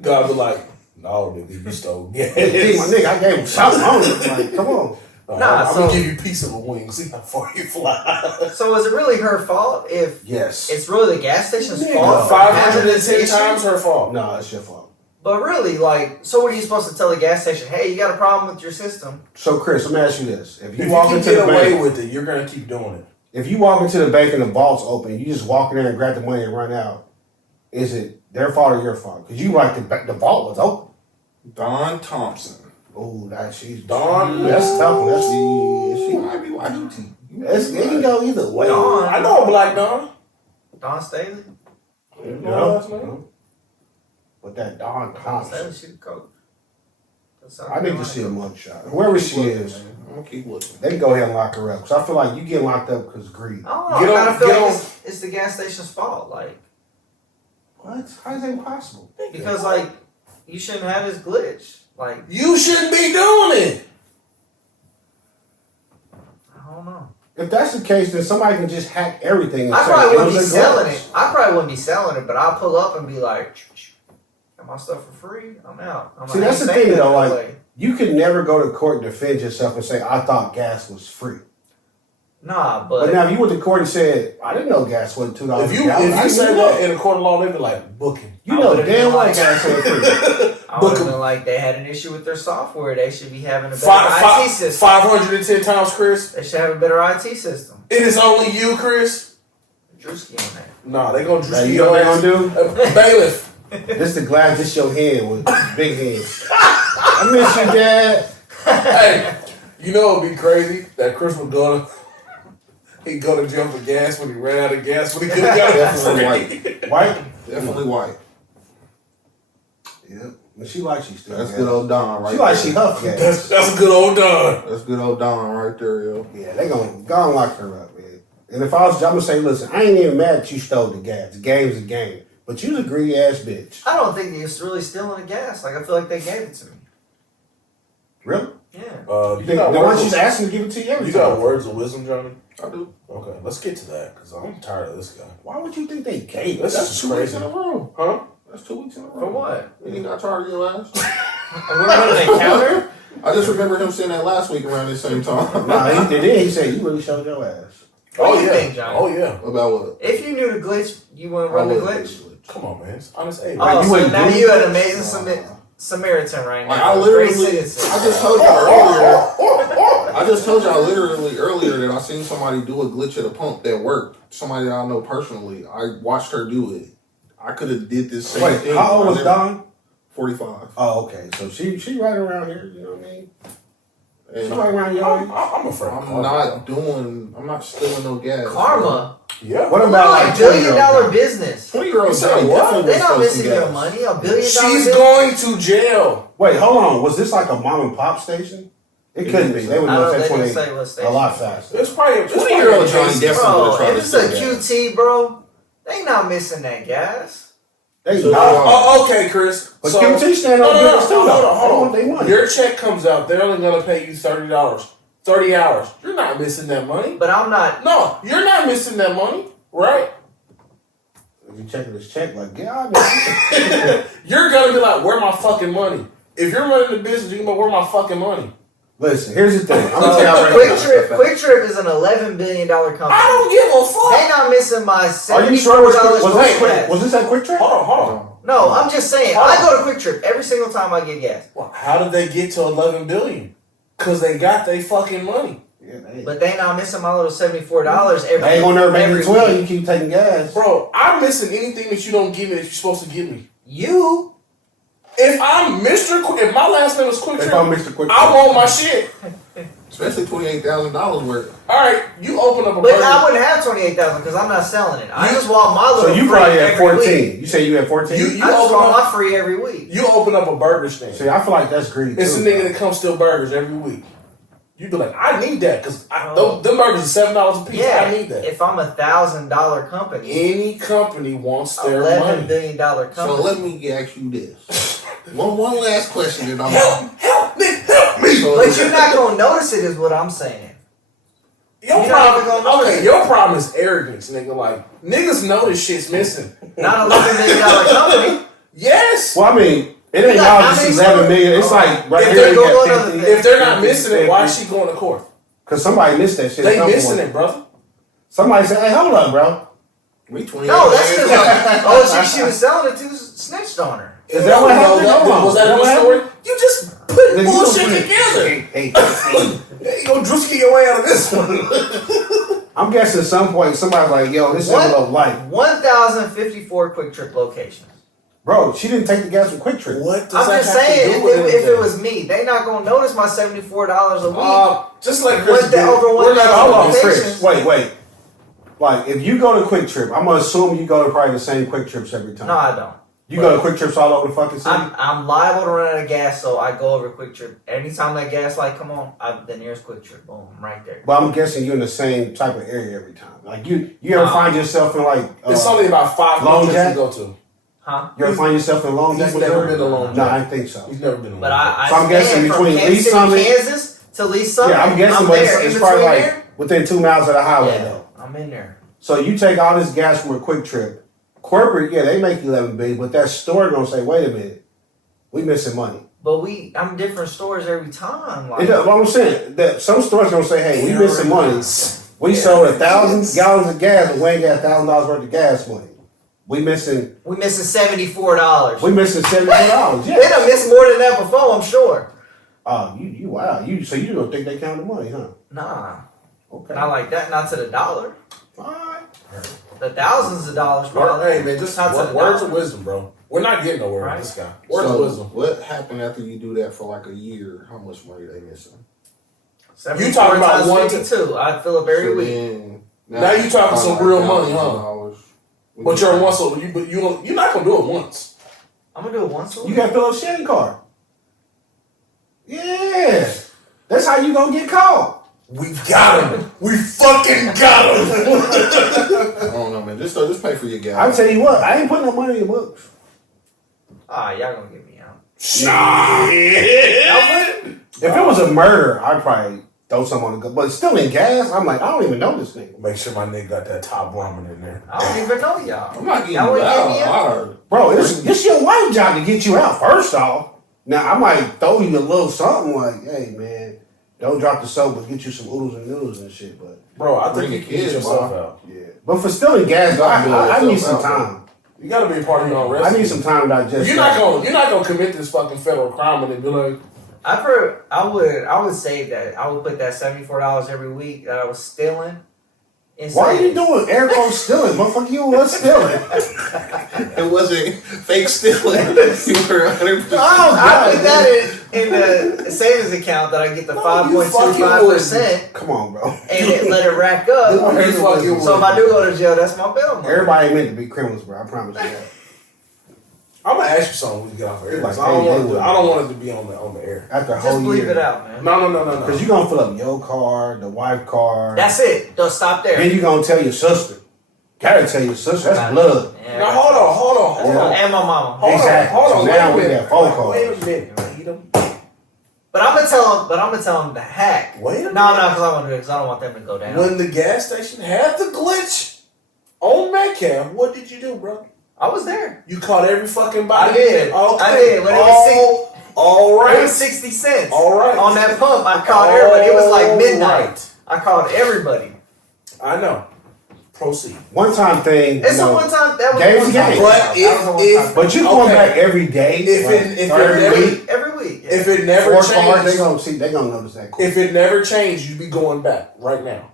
God be like, no, nigga, you stole gas. Hey, my nigga, I gave him something on it. Like, come on. Nah, I'm so- gonna give you a piece of a wing. See how far you fly. So is it really her fault if Yes. it's really the gas station's Yeah, fault? for having this 510 issue? times her fault. No, it's your fault. But really, like, so what are you supposed to tell the gas station? Hey, you got a problem with your system. So, Chris, let me ask you this: If you If walk you can into get the away bank, with it, you're gonna keep doing it. if you walk into the bank and the vault's open, you just walk in there and grab the money and run out. Is it their fault or your fault? Because you like the vault was open. Don Thompson. Oh, that she's Dawn. That's tough. That's She she. might be YUT. It can go either way. Dawn. I know a black Don. Don Staley? You know her last name? No. But that Don Don Thompson. Staley, she the coach. I need to see a mugshot. Whoever she is, I'm gonna keep looking. they can go ahead and lock her up. Because I feel like you get locked up because of greed. I don't know. I kind of feel like it's the gas station's fault. Like, What? How is that impossible? because like you shouldn't have this glitch. Like, You shouldn't be doing it. I don't know. If that's the case, then somebody can just hack everything. And I say probably it wouldn't be was a selling glitch. it. I probably wouldn't be selling it, but I'll pull up and be like, got my stuff for free. I'm out. See, that's the thing though. Like, you could never go to court and defend yourself and say, "I thought gas was free." nah, But now, if you went to court and said, "I didn't know gas wasn't $2 If a you gallon," said that in a court of law, they'd be like, booking. you know would've damn been well like- gas ain't free. I would have been like, they had an issue with their software. They should be having a better Five, IT system. 510 times, Chris. They should have a better IT system. It is only you, Chris. Drewski on that. Nah, they gonna Now, drink you your know what ass. they gonna do? Bailiff. This the glass, this your hand with big hands. I miss you, Dad. Hey, you know it'd be crazy that Chris would go to he'd go to jail for gas when he ran out of gas when he could have got it Definitely free. white. White? Definitely white. Yep. But she like she still That's gas. good old Don right She there. like she huff gas. That's a good old Don. That's good old Don right there, yo. Yeah, they gonna lock her up, man. And if I was, I'm gonna say, listen, I ain't even mad that you stole the gas. The game's a game. But you's a greedy ass bitch. I don't think it's really stealing the gas. Like, I feel like they gave it to me. Really? Yeah. You think the one she's asking to give it to you every You time? got words of wisdom, Johnny? I do. Okay, let's get to that because I'm tired of this guy. Why would you think they gave it? This That's is 2 weeks crazy. in a row. Huh? That's 2 weeks in a row. For what? You ain't got tired of your ass. We're running a counter? I just remember him saying that last week around this same time. Nah, he said you really showed your ass. What do you yeah. think, Johnny? Oh yeah. About what? If you knew the glitch, you wouldn't run the glitch? Come on, man. It's honest aid. Oh, you so wouldn't now do you it? an amazing Samaritan right Like, now. I literally, Great I citizen. just told y'all earlier. I just told y'all literally earlier that I seen somebody do a glitch at a pump that worked. Somebody that I know personally. I watched her do it. I could have did this same Wait, thing. how old I was never- Don? 45. Oh, okay. So she right around here, you know what I mean? She And right around your age. I'm afraid. of I'm not stealing no gas. Karma. Yeah. What What about like like billion-dollar business? 20-year-old You said Johnny what? definitely They're was not supposed missing to your gas. money. $1 billion She's business? going to jail. Wait, hold on. Was this like a mom and pop station? It couldn't be. They would I know don't that they didn't 28 say what a station. lot faster. It's probably 20-year-old Johnny Casey. definitely Bro, would've tried if to it's a steal gas. QT, bro, they not missing that gas. They So- not. Oh, okay, Chris. But So, QT stand no, on no, no, business too, hold on, though. They hold want on. their money. Your check comes out. They're only going to pay you $30. 30 hours. You're not missing that money. But I'm not. No, you're not missing that money, right? If you checking this check, like, God, man. You're going to be like, where my fucking money? If you're running the business, you're going to be like, where my fucking money? Listen, here's the thing. I'm gonna tell y'all right now. Quick Trip is an $11 billion company. I don't give a fuck. They not missing my Are you sure it $74 was for that quick? gas. Was this that Quick Trip? Hold on. No, I'm just saying. I go to Quick Trip every single time I get gas. Well, how did they get to 11 billion? Because they got their fucking money. Yeah, they But they not missing my little $74 every. ain't gonna never make every it 12. week. You keep taking gas. Bro, I'm missing anything that you don't give me that you're supposed to give me. You. If I'm Mr. If my last name is Quick If Trip, I'm Mr. Quick I Trip. want my shit. Especially $28,000 worth. All right, you open up a But burger. I wouldn't have 28,000 because I'm not selling it. I You- just want my So little. you free probably at every 14. week. You say you at 14? You I just open want up, my free every week. you open up a burger stand. See, I feel like that's greedy It's too. a nigga bro. that comes steal burgers every week. You be like, I need that because them burgers are $7 a piece. Yeah, I need that. if I'm $1,000 company, Any company wants their $11 money. billion company. So let me ask you this. one last question and I'm Help me. So- But you're not gonna notice it, is what I'm saying. Your You're not even problem, gonna notice okay, it. your problem is arrogance, nigga. Like, niggas know this shit's missing. Not $11 billion company. Yes. Well, I mean, it ain't You got y'all how just many 11 stores? million. It's like right If here they're you going got on 50. the- If they're not missing it, why is she going to court? Because somebody missed that shit. They at some missing point. it, brother. Somebody said, hey, hold up, bro. we 28. No, that's because she was selling it to snitched on her. Is that what happened? Hold on. Was that Is in the what story? happened? You just put Then you bullshit gonna put- together. Hey, You gonna Drewski your way out of this one. I'm guessing at some point somebody's like, yo, this envelope life. 1,054 Quick Trip locations. Bro, she didn't take the gas from Quick Trip. What I'm just saying, if it was me, they not gonna notice my $74 a week. Just like Chris What the- did. over We're not 1,000 Hold on, locations. Chris. Wait. Like, if you go to Quick Trip, I'm gonna assume you go to probably the same Quick Trips every time. No, I don't. You go to Quick Trips all over the fucking city? I'm liable to run out of gas, so I go over Quick Trip. Anytime that gas light come on, the nearest Quick Trip. Boom, I'm right there. But I'm guessing you're in the same type of area every time. Like you ever find yourself in like it's only about 5 Long Quick Jack? Trips you go to. Huh? You ever find yourself in Long Jack? He's never been to Long Jack. No, I didn't think so. He's never been to Long But Jack. So I'm guessing from between Kansas Lee City, Summit- Kansas to Lee Summit. Yeah, I'm guessing, I'm but there. it's In probably between like there? within 2 miles of the highway Yeah, though. I'm in there. So you take all this gas from a Quick Trip. Corporate, yeah, they make 11 big, but that store gonna say, wait a minute, we missing money. But I'm different stores every time. Like, What I'm saying, that some stores gonna say, hey, we missing money. We sold 1,000 gallons of gas, but we ain't got $1,000 worth of gas money. We missing $74. $74. They Yeah. done missed more than that before, I'm sure. Oh, you wow. So you don't think they count the money, huh? Nah, Okay. not like that. Not to the dollar. Fine. The thousands of dollars, probably. Hey man, just not to the words dollar. of wisdom, bro. We're not getting nowhere Right. with this guy. Words So of wisdom. what happened after you do that for like a year? How much money they missing? You talking about 74 one- times 52. I fill up every So week. then, Now you talking some real money, huh? $1,000. But you're once, you're not gonna do it once. I'm gonna do it once a You week. got Philip's Shannon card. Yeah. That's how you gonna get caught. We got him. We fucking got him. I don't know, man. Just pay for your gas. I'll tell you what, I ain't putting no money in the books. Ah, y'all gonna get me out. Nah. If it was a murder, I'd probably throw some on the gun. But still in gas, I'm like, I don't even know this nigga. Make sure my nigga got that top ramen in there. I don't even know y'all. I'm not getting Y'all you wouldn't get me out. out? Hard. Bro, it's your wife's job to get you out, first off. Now, I might throw you a little something like, hey, man, don't drop the soap, but get you some oodles and noodles and shit. But Bro, I Bring think the you can get kids, yourself bro. out. yeah. But for stealing gas, though, I need some time. You gotta be a part of your own I recipe. need some time to digest. You're not gonna commit this fucking federal crime and then be like, I would save that. I would put that $74 every week that I was stealing. Why are you doing air quotes stealing? Motherfucker, you was stealing. It wasn't fake stealing. You were 100%. Oh, I put that in the savings account that I get the No, 5.25%, Come on, bro. and it let it rack up. No, you fucking So if I do go to jail, that's my bail money. Everybody ain't meant to be criminals, bro. I promise you that. I'm gonna ask you something when we get off air. Like, I don't hey, want they I don't want it to be on the air. After a Just whole leave year. it out, man. No. Because you're going to fill up your car, the wife car. That's it. Don't stop there. Then you're going to tell your sister. Gotta tell your sister. That's blood. Yeah, Now hold on. And my mama. Exactly. Hold So on. now Wait we a got minute. phone calls. Wait a minute. But I'm gonna tell them to hack. Wait a minute. No, because I want to do it because I don't want them to go down. When the gas station had the glitch on Metcalf, what did you do, bro? I was there. You caught every fucking body. I did. Okay. I did. When it was all It right. was 60 cents. All right. On that pump, I called everybody. It was like midnight. Right. I called everybody. I know. Proceed. One time thing. It's you a know, one time. That was Games one time. game. But That was a one if time. But you going Okay. back every day. If like, it every never- week, Every week. Yeah. if it never 4 cars, they changed, gonna notice that. if it never changed, you'd be going back right now.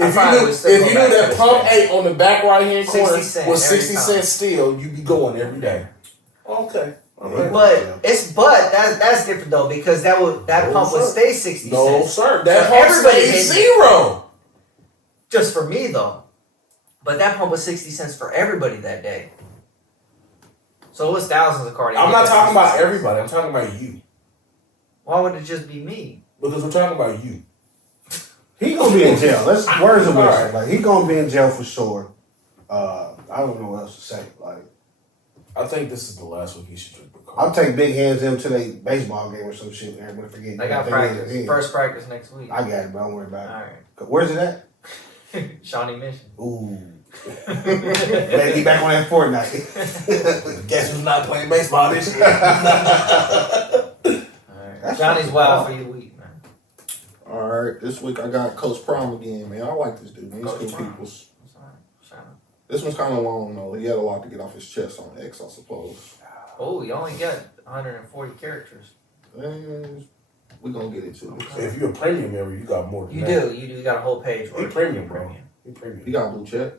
I If probably you would still knew go back to that this pump day. 8 on the back right hand 60 corner cents was every 60 time. cents still, you'd be going every day. Okay. Okay. But that's different though because that No, pump would sir. stay 60 No, cents. sir. That So pump everybody stayed hit- 0. Just for me though. But that pump was 60 cents for everybody that day. So it was thousands of cars. I'm not talking about everybody. I'm talking about you. Why would it just be me? Because we're talking about you. He gonna be in jail. Let's words of wisdom. Alright. Like he gonna be in jail for sure. I don't know what else to say. Like I think this is the last week he should drink the I'll car. take big hands in to their baseball game or some shit. And everybody forget. I got They practice. get it. First practice next week. I got it, bro. Don't worry about Alright. it. Where's it at? Shawnee Mission. Ooh. Better get back on that Fortnite. Guess who's not playing baseball this year? Alright. That's Johnny's fucking wild cool. for your week, man. All right, this week I got Coach Prime again, man. I like this dude, man. He's Coach cool Prime. peoples. That's all right. Shout out. This one's kind of long though. He had a lot to get off his chest on X, I suppose. Oh, you only got 140 characters. And we're gonna get into it. So if you're a premium member, you got more than You that. do. You got a whole page. He worth. premium, bro. He premium. He got a blue check.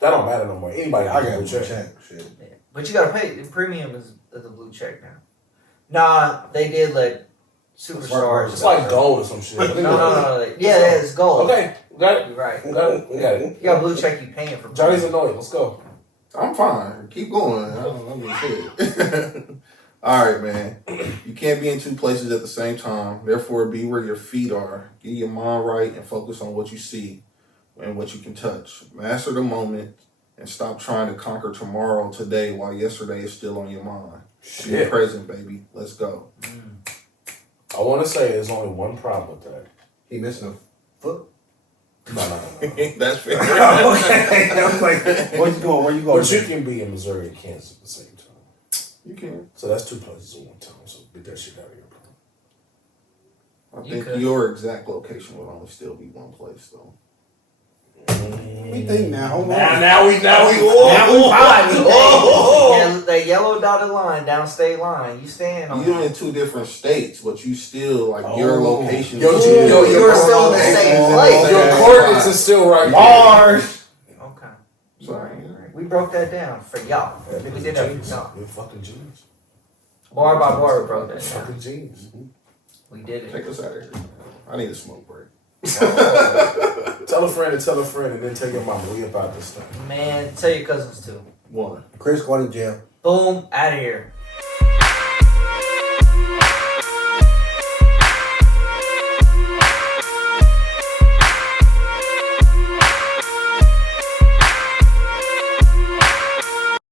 That don't matter no more. Anybody I can got go a check. check. Shit. Yeah. But you gotta pay. The premium is the blue check now. Nah, they did let superstars. It's like gold or some shit. No. Yeah, it's gold. Okay, we got it. You're right. We got it. We got it. You got blue check. You paying for. Johnny's annoyed. Let's go. I'm fine. Keep going. I mean, shit. All right, man. You can't be in two places at the same time. Therefore, be where your feet are. Get your mind right and focus on what you see and what you can touch. Master the moment and stop trying to conquer tomorrow today while yesterday is still on your mind. Be present, baby. Let's go. I want to say there's only one problem with that. He missing a foot. No. That's fair. Okay. I'm like, where you going? Where you going? But you can be in Missouri and Kansas at the same time. You can. So that's two places at one time. So get that shit out of here, bro. I think your exact location would only still be one place, though. We think now. Hold on. Now we fine. Yeah, that yellow dotted line down state line. You stand on. You're in two different states, but you still like your location. You're still in the same place. Your coordinates are still right. Mars. Okay. Sorry. We broke that down for y'all. We did that for y'all. You're fucking genius. Bar by bar, we broke that down. Fucking genius. We did it. Take us out of here. I need a smoke break. Tell a friend, and then tell your mama. We about this thing. Man, tell your cousins too. One. Chris going to jail. Boom, out of here.